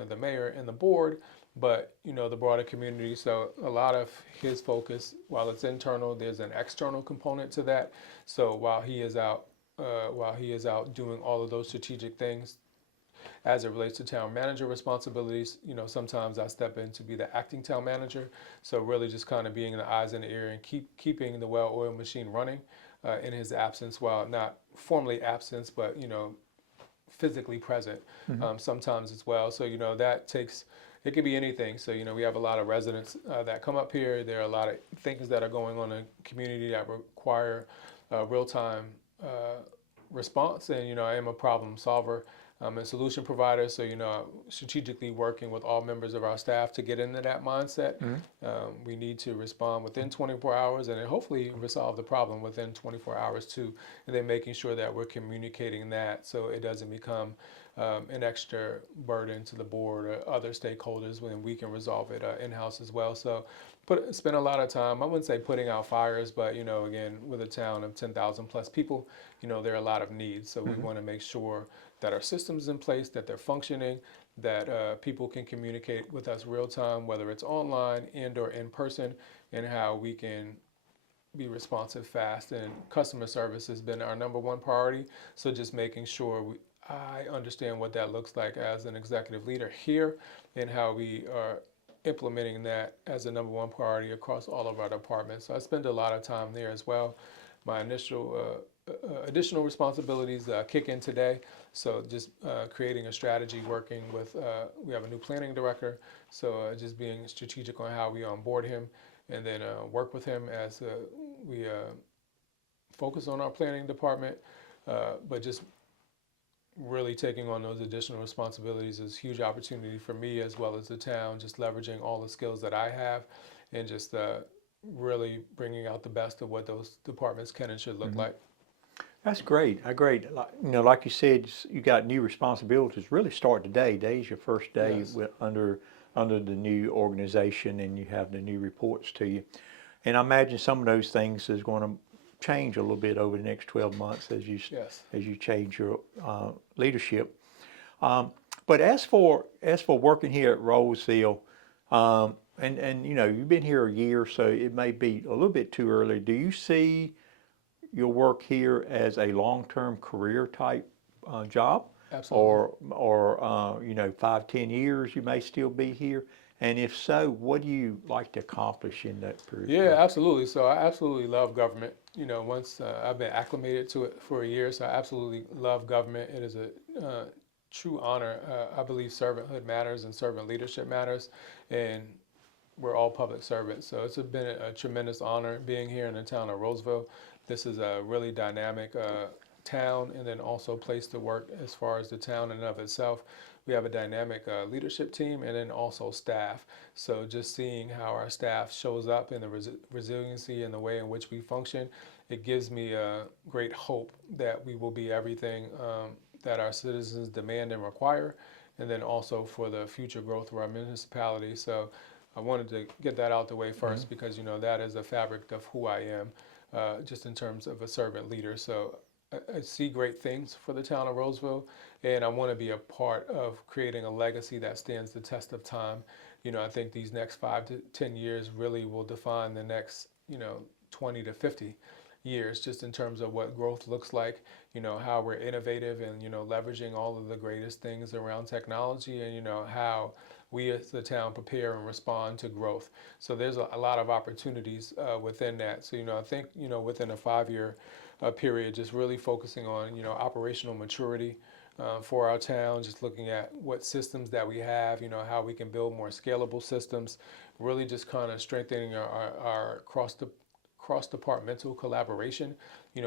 the mayor and the board, but, you know, the broader community. So a lot of his focus, while it's internal, there's an external component to that. So while he is out doing all of those strategic things, as it relates to town manager responsibilities, you know, sometimes I step in to be the acting town manager. So really just kind of being the eyes in the ear and keeping the well-oiled machine running in his absence, while not formally absent, but, you know, physically present sometimes as well. So, you know, that takes, it can be anything. So, you know, we have a lot of residents that come up here. There are a lot of things that are going on in the community that require real-time response. And, you know, I am a problem solver. I'm a solution provider, so, you know, strategically working with all members of our staff to get into that mindset. We need to respond within 24 hours and then hopefully resolve the problem within 24 hours too. And then making sure that we're communicating that so it doesn't become an extra burden to the board or other stakeholders when we can resolve it in-house as well. So spend a lot of time, I wouldn't say putting out fires, but, you know, again, with a town of 10,000 plus people, you know, there are a lot of needs. So we want to make sure that our systems in place, that they're functioning, that people can communicate with us real time, whether it's online and or in person, and how we can be responsive fast. And customer service has been our number one priority. So just making sure I understand what that looks like as an executive leader here and how we are implementing that as a number one priority across all of our departments. So I spend a lot of time there as well. My initial additional responsibilities kick in today. So just creating a strategy, working with, we have a new planning director. So just being strategic on how we onboard him and then work with him as we focus on our planning department, but just really taking on those additional responsibilities is a huge opportunity for me as well as the town, just leveraging all the skills that I have and just really bringing out the best of what those departments can and should look like. That's great. Great. You know, like you said, you got new responsibilities. Really start today. Today's your first day under the new organization, and you have the new reports to you. And I imagine some of those things is going to change a little bit over the next 12 months as you change your leadership. But as for working here at Rolesville, and you know, you've been here a year, so it may be a little bit too early. Do you see your work here as a long-term career type job? Absolutely. Or you know, 5-10 years you may still be here? And if so, what do you like to accomplish in that period? Yeah, absolutely. So I absolutely love government. You know, once I've been acclimated to it for a year, so I absolutely love government. It is a true honor. I believe servanthood matters and servant leadership matters, and we're all public servants. So it's been a tremendous honor being here in the town of Rolesville. This is a really dynamic town, and then also place to work as far as the town in and of itself. We have a dynamic leadership team and then also staff. So just seeing how our staff shows up in the resiliency and the way in which we function, it gives me a great hope that we will be everything that our citizens demand and require, and then also for the future growth of our municipality. So I wanted to get that out the way first because, you know, that is a fabric of who I am, just in terms of a servant leader. So I see great things for the town of Rolesville, and I want to be a part of creating a legacy that stands the test of time. You know, I think these next 5 to 10 years really will define the next, 20 to 50 years, just in terms of what growth looks like, how we're innovative and, leveraging all of the greatest things around technology, and, how we as the town prepare and respond to growth. So there's a lot of opportunities within that. So, I think, within a 5-year period, just really focusing on, operational maturity for our town, just looking at what systems that we have, how we can build more scalable systems, really just kind of strengthening our cross-departmental collaboration,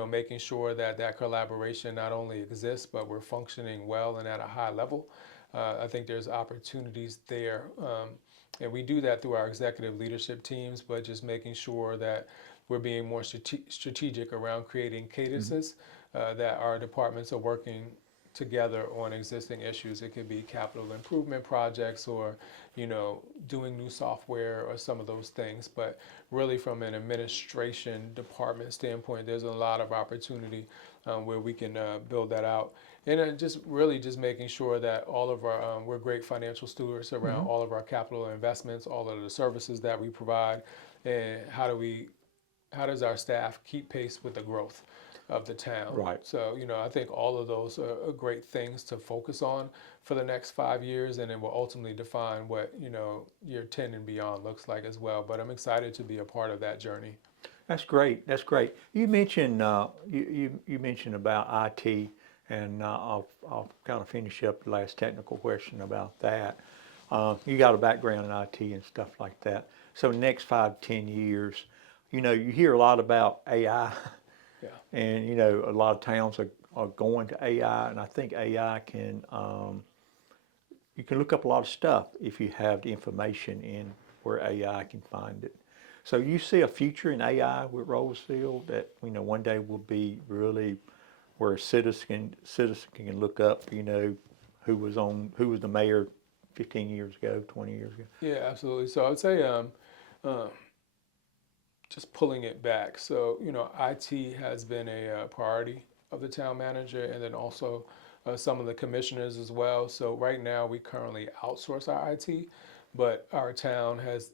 making sure that collaboration not only exists, but we're functioning well and at a high level. I think there's opportunities there. And we do that through our executive leadership teams, but just making sure that we're being more strategic around creating cadences, that our departments are working together on existing issues. It could be capital improvement projects or, doing new software or some of those things. But really from an administration department standpoint, there's a lot of opportunity where we can build that out. And just making sure that all of our, we're great financial stewards around all of our capital investments, all of the services that we provide, and how does our staff keep pace with the growth of the town. Right. So, I think all of those are great things to focus on for the next 5 years, and it will ultimately define what, year 10 and beyond looks like as well. But I'm excited to be a part of that journey. That's great. That's great. You mentioned you mentioned about IT, and I'll kind of finish up the last technical question about that. You got a background in IT and stuff like that. So next 5 to 10 years, you hear a lot about AI. Yeah. And, a lot of towns are going to AI, and I think AI can, you can look up a lot of stuff if you have the information in where AI can find it. So you see a future in AI with Rolesville that, one day will be really where a citizen can look up, who was the mayor 15 years ago, 20 years ago. Yeah, absolutely. So I would say, just pulling it back. So, IT has been a priority of the town manager, and then also some of the commissioners as well. So right now we currently outsource our IT, but our town has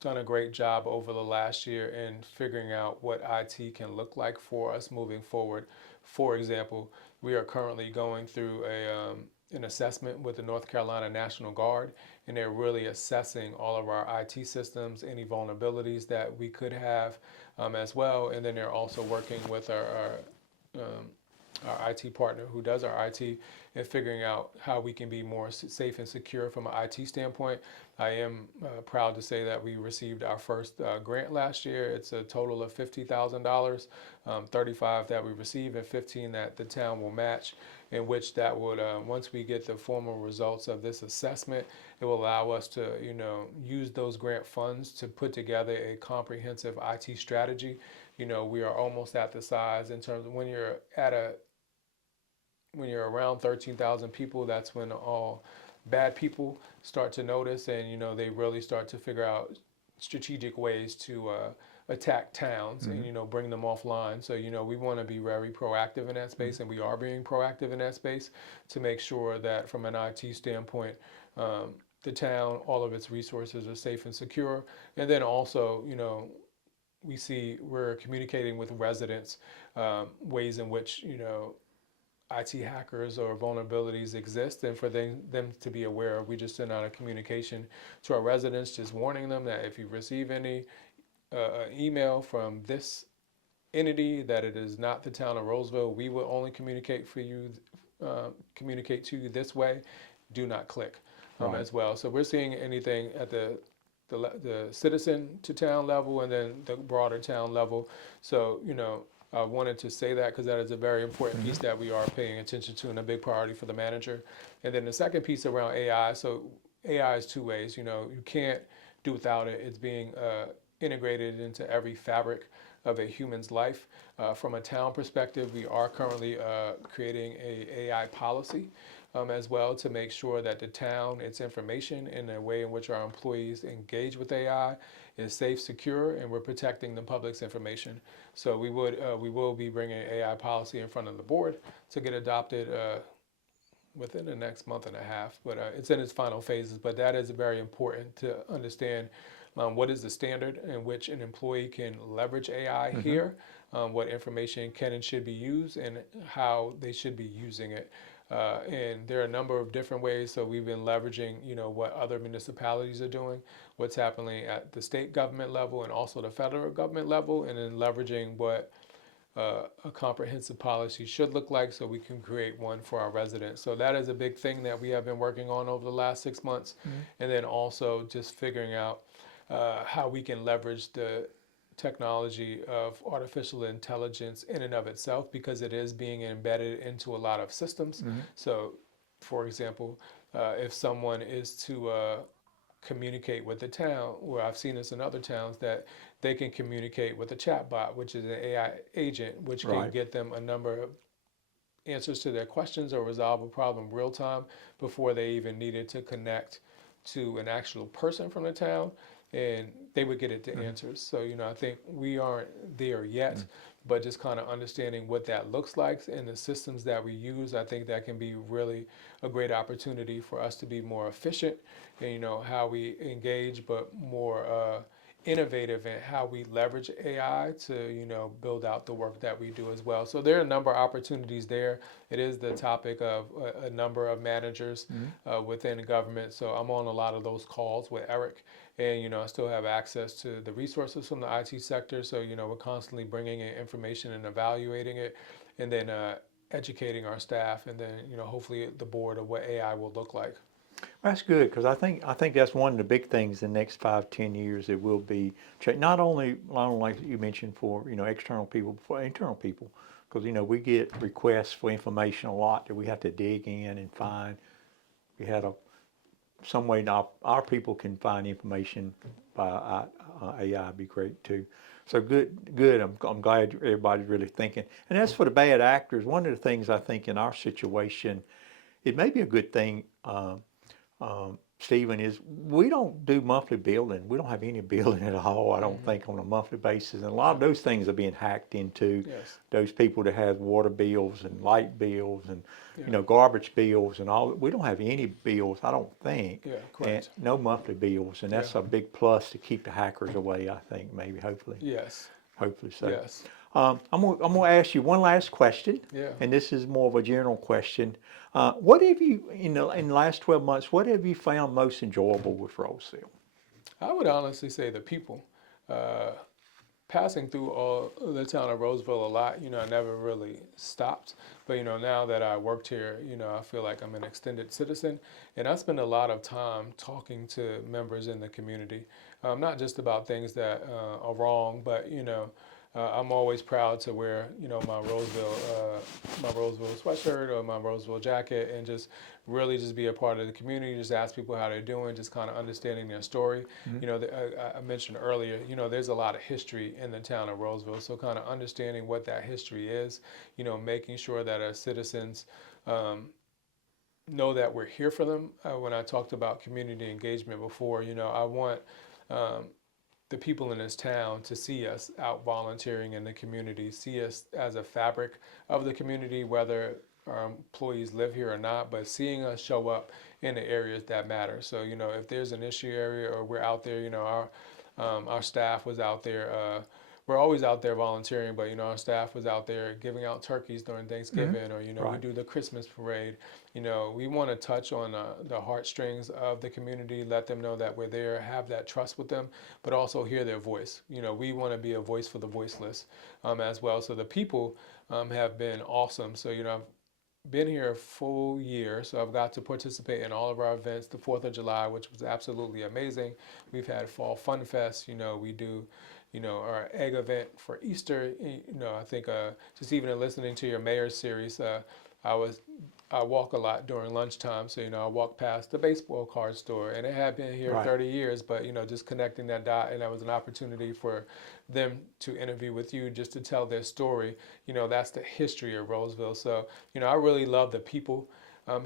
done a great job over the last year in figuring out what IT can look like for us moving forward. For example, we are currently going through an assessment with the North Carolina National Guard, and they're really assessing all of our IT systems, any vulnerabilities that we could have as well. And then they're also working with our IT partner who does our IT and figuring out how we can be more safe and secure from an IT standpoint. I am proud to say that we received our first grant last year. It's a total of $50,000, 35 that we received and 15 that the town will match, in which that would, once we get the formal results of this assessment, it will allow us to, use those grant funds to put together a comprehensive IT strategy. We are almost at the size in terms of when you're around 13,000 people, that's when all bad people start to notice, and they really start to figure out strategic ways to attack towns and bring them offline. So we want to be very proactive in that space, and we are being proactive in that space to make sure that from an IT standpoint, the town, all of its resources are safe and secure. And then also, we're communicating with residents, ways in which IT hackers or vulnerabilities exist, and for them to be aware of. We just send out a communication to our residents, just warning them that if you receive any email from this entity, that it is not the town of Rolesville. We will only communicate to you this way. Do not click as well. So we're seeing anything at the citizen to town level and then the broader town level. So I wanted to say that because that is a very important piece that we are paying attention to and a big priority for the manager. And then the second piece around AI. So AI is two ways. You know, you can't do without it. It's being integrated into every fabric of a human's life. From a town perspective, we are currently creating a AI policy as well to make sure that the town, its information, and the way in which our employees engage with AI is safe, secure, and we're protecting the public's information. So we will be bringing AI policy in front of the board to get adopted within the next month and a half, but it's in its final phases. But that is very important to understand what is the standard in which an employee can leverage AI here, what information can and should be used, and how they should be using it. And there are a number of different ways. So we've been leveraging, you know, what other municipalities are doing, what's happening at the state government level and also the federal government level, and then leveraging what a comprehensive policy should look like so we can create one for our residents. So that is a big thing that we have been working on over the last 6 months. And then also just figuring out how we can leverage the technology of artificial intelligence in and of itself, because it is being embedded into a lot of systems. So, for example, if someone is to communicate with the town, where I've seen this in other towns, that they can communicate with a chatbot, which is an AI agent, which can get them a number of answers to their questions or resolve a problem real time before they even needed to connect to an actual person from the town, and they would get it to answers. So, you know, I think we aren't there yet, but just kind of understanding what that looks like and the systems that we use, I think that can be really a great opportunity for us to be more efficient in, you know, how we engage, but more innovative in how we leverage AI to, you know, build out the work that we do as well. So there are a number of opportunities there. It is the topic of a number of managers within government. So I'm on a lot of those calls with Eric, and, you know, I still have access to the resources from the IT sector. So, you know, we're constantly bringing in information and evaluating it, and then educating our staff, and then, you know, hopefully the board of what AI will look like. That's good, because I think that's one of the big things in the next 5-10 years. It will be not only like you mentioned for, you know, external people, but for internal people, because, you know, we get requests for information a lot that we have to dig in and find. We had some way now our people can find information by AI would be great too. So good. I'm glad everybody's really thinking. And as for the bad actors, one of the things I think in our situation, it may be a good thing, Stephen, is we don't do monthly billing. We don't have any billing at all, I don't think, on a monthly basis. And a lot of those things are being hacked into. Those people that have water bills and light bills and, you know, garbage bills and all. We don't have any bills, I don't think. Correct. And no monthly bills. And that's a big plus to keep the hackers away, I think, maybe, hopefully. Hopefully so. I'm gonna ask you one last question, and this is more of a general question. What have you, in the last 12 months, what have you found most enjoyable with Rolesville? I would honestly say the people. Passing through all the town of Rolesville a lot, you know, I never really stopped. But, you know, now that I worked here, you know, I feel like I'm an extended citizen, and I spend a lot of time talking to members in the community, not just about things that are wrong, but, you know, I'm always proud to wear, you know, my Rolesville sweatshirt or my Rolesville jacket, and just really just be a part of the community. Just ask people how they're doing, just kind of understanding their story. You know, I mentioned earlier, you know, there's a lot of history in the town of Rolesville, so kind of understanding what that history is. You know, making sure that our citizens know that we're here for them. When I talked about community engagement before, you know, I want the people in this town to see us out volunteering in the community, see us as a fabric of the community, whether our employees live here or not, but seeing us show up in the areas that matter. So, you know, if there's an issue area or we're out there, you know, our staff was out there. We're always out there volunteering, but, you know, our staff was out there giving out turkeys during Thanksgiving, or, you know, we do the Christmas parade. You know, we want to touch on the heartstrings of the community, let them know that we're there, have that trust with them, but also hear their voice. You know, we want to be a voice for the voiceless as well. So the people have been awesome. So, you know, I've been here a full year, so I've got to participate in all of our events. The 4th of July, which was absolutely amazing. We've had Fall Fun Fest. You know, we do our egg event for Easter. I think just even in listening to your mayor's series, I walk a lot during lunchtime, so I walk past the baseball card store, and it had been here Right. 30 years, but just connecting that dot, and that was an opportunity for them to interview with you, just to tell their story. That's the history of Rolesville. So I really love the people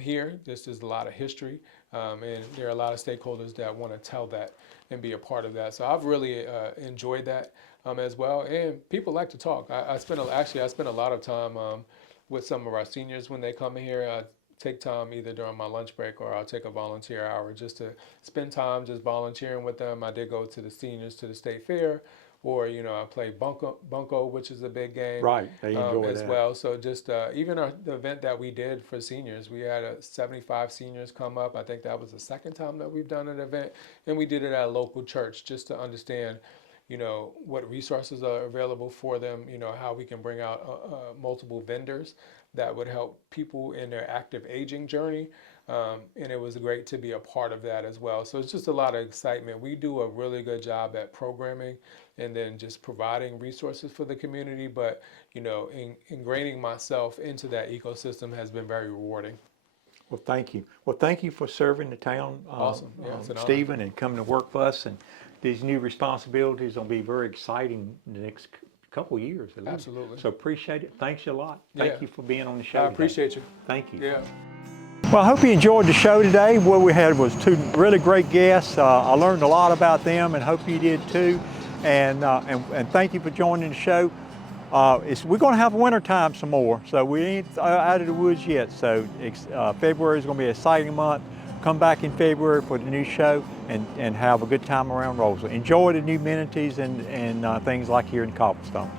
here. There's a lot of history, and there are a lot of stakeholders that want to tell that and be a part of that. So I've really enjoyed that as well. And people like to talk. I spend a lot of time with some of our seniors when they come in here. I take time either during my lunch break, or I'll take a volunteer hour just to spend time just volunteering with them. I did go to the seniors to the state fair, or I play bunco, which is a big game, Right, they enjoy as that. well. So just even the event that we did for seniors, we had 75 seniors come up. I think that was the second time that we've done an event, and we did it at a local church just to understand what resources are available for them, how we can bring out multiple vendors that would help people in their active aging journey. And it was great to be a part of that as well. So it's just a lot of excitement. We do a really good job at programming and then just providing resources for the community. But, ingraining myself into that ecosystem has been very rewarding. Well, thank you. Well, thank you for serving the town, Awesome. Yeah, it's an honor. Stephen, and coming to work for us. And these new responsibilities will be very exciting the next couple years, at least. Absolutely. So appreciate it. Thanks a lot. Yeah. Thank you for being on the show I today. appreciate you. Thank you. Yeah. Well, I hope you enjoyed the show today. What we had was two really great guests. I learned a lot about them, and hope you did too. And thank you for joining the show. We're going to have winter time some more, so we ain't out of the woods yet. So February is going to be an exciting month. Come back in February for the new show and have a good time around Rolesville. Enjoy the new amenities and things like here in Cobblestone.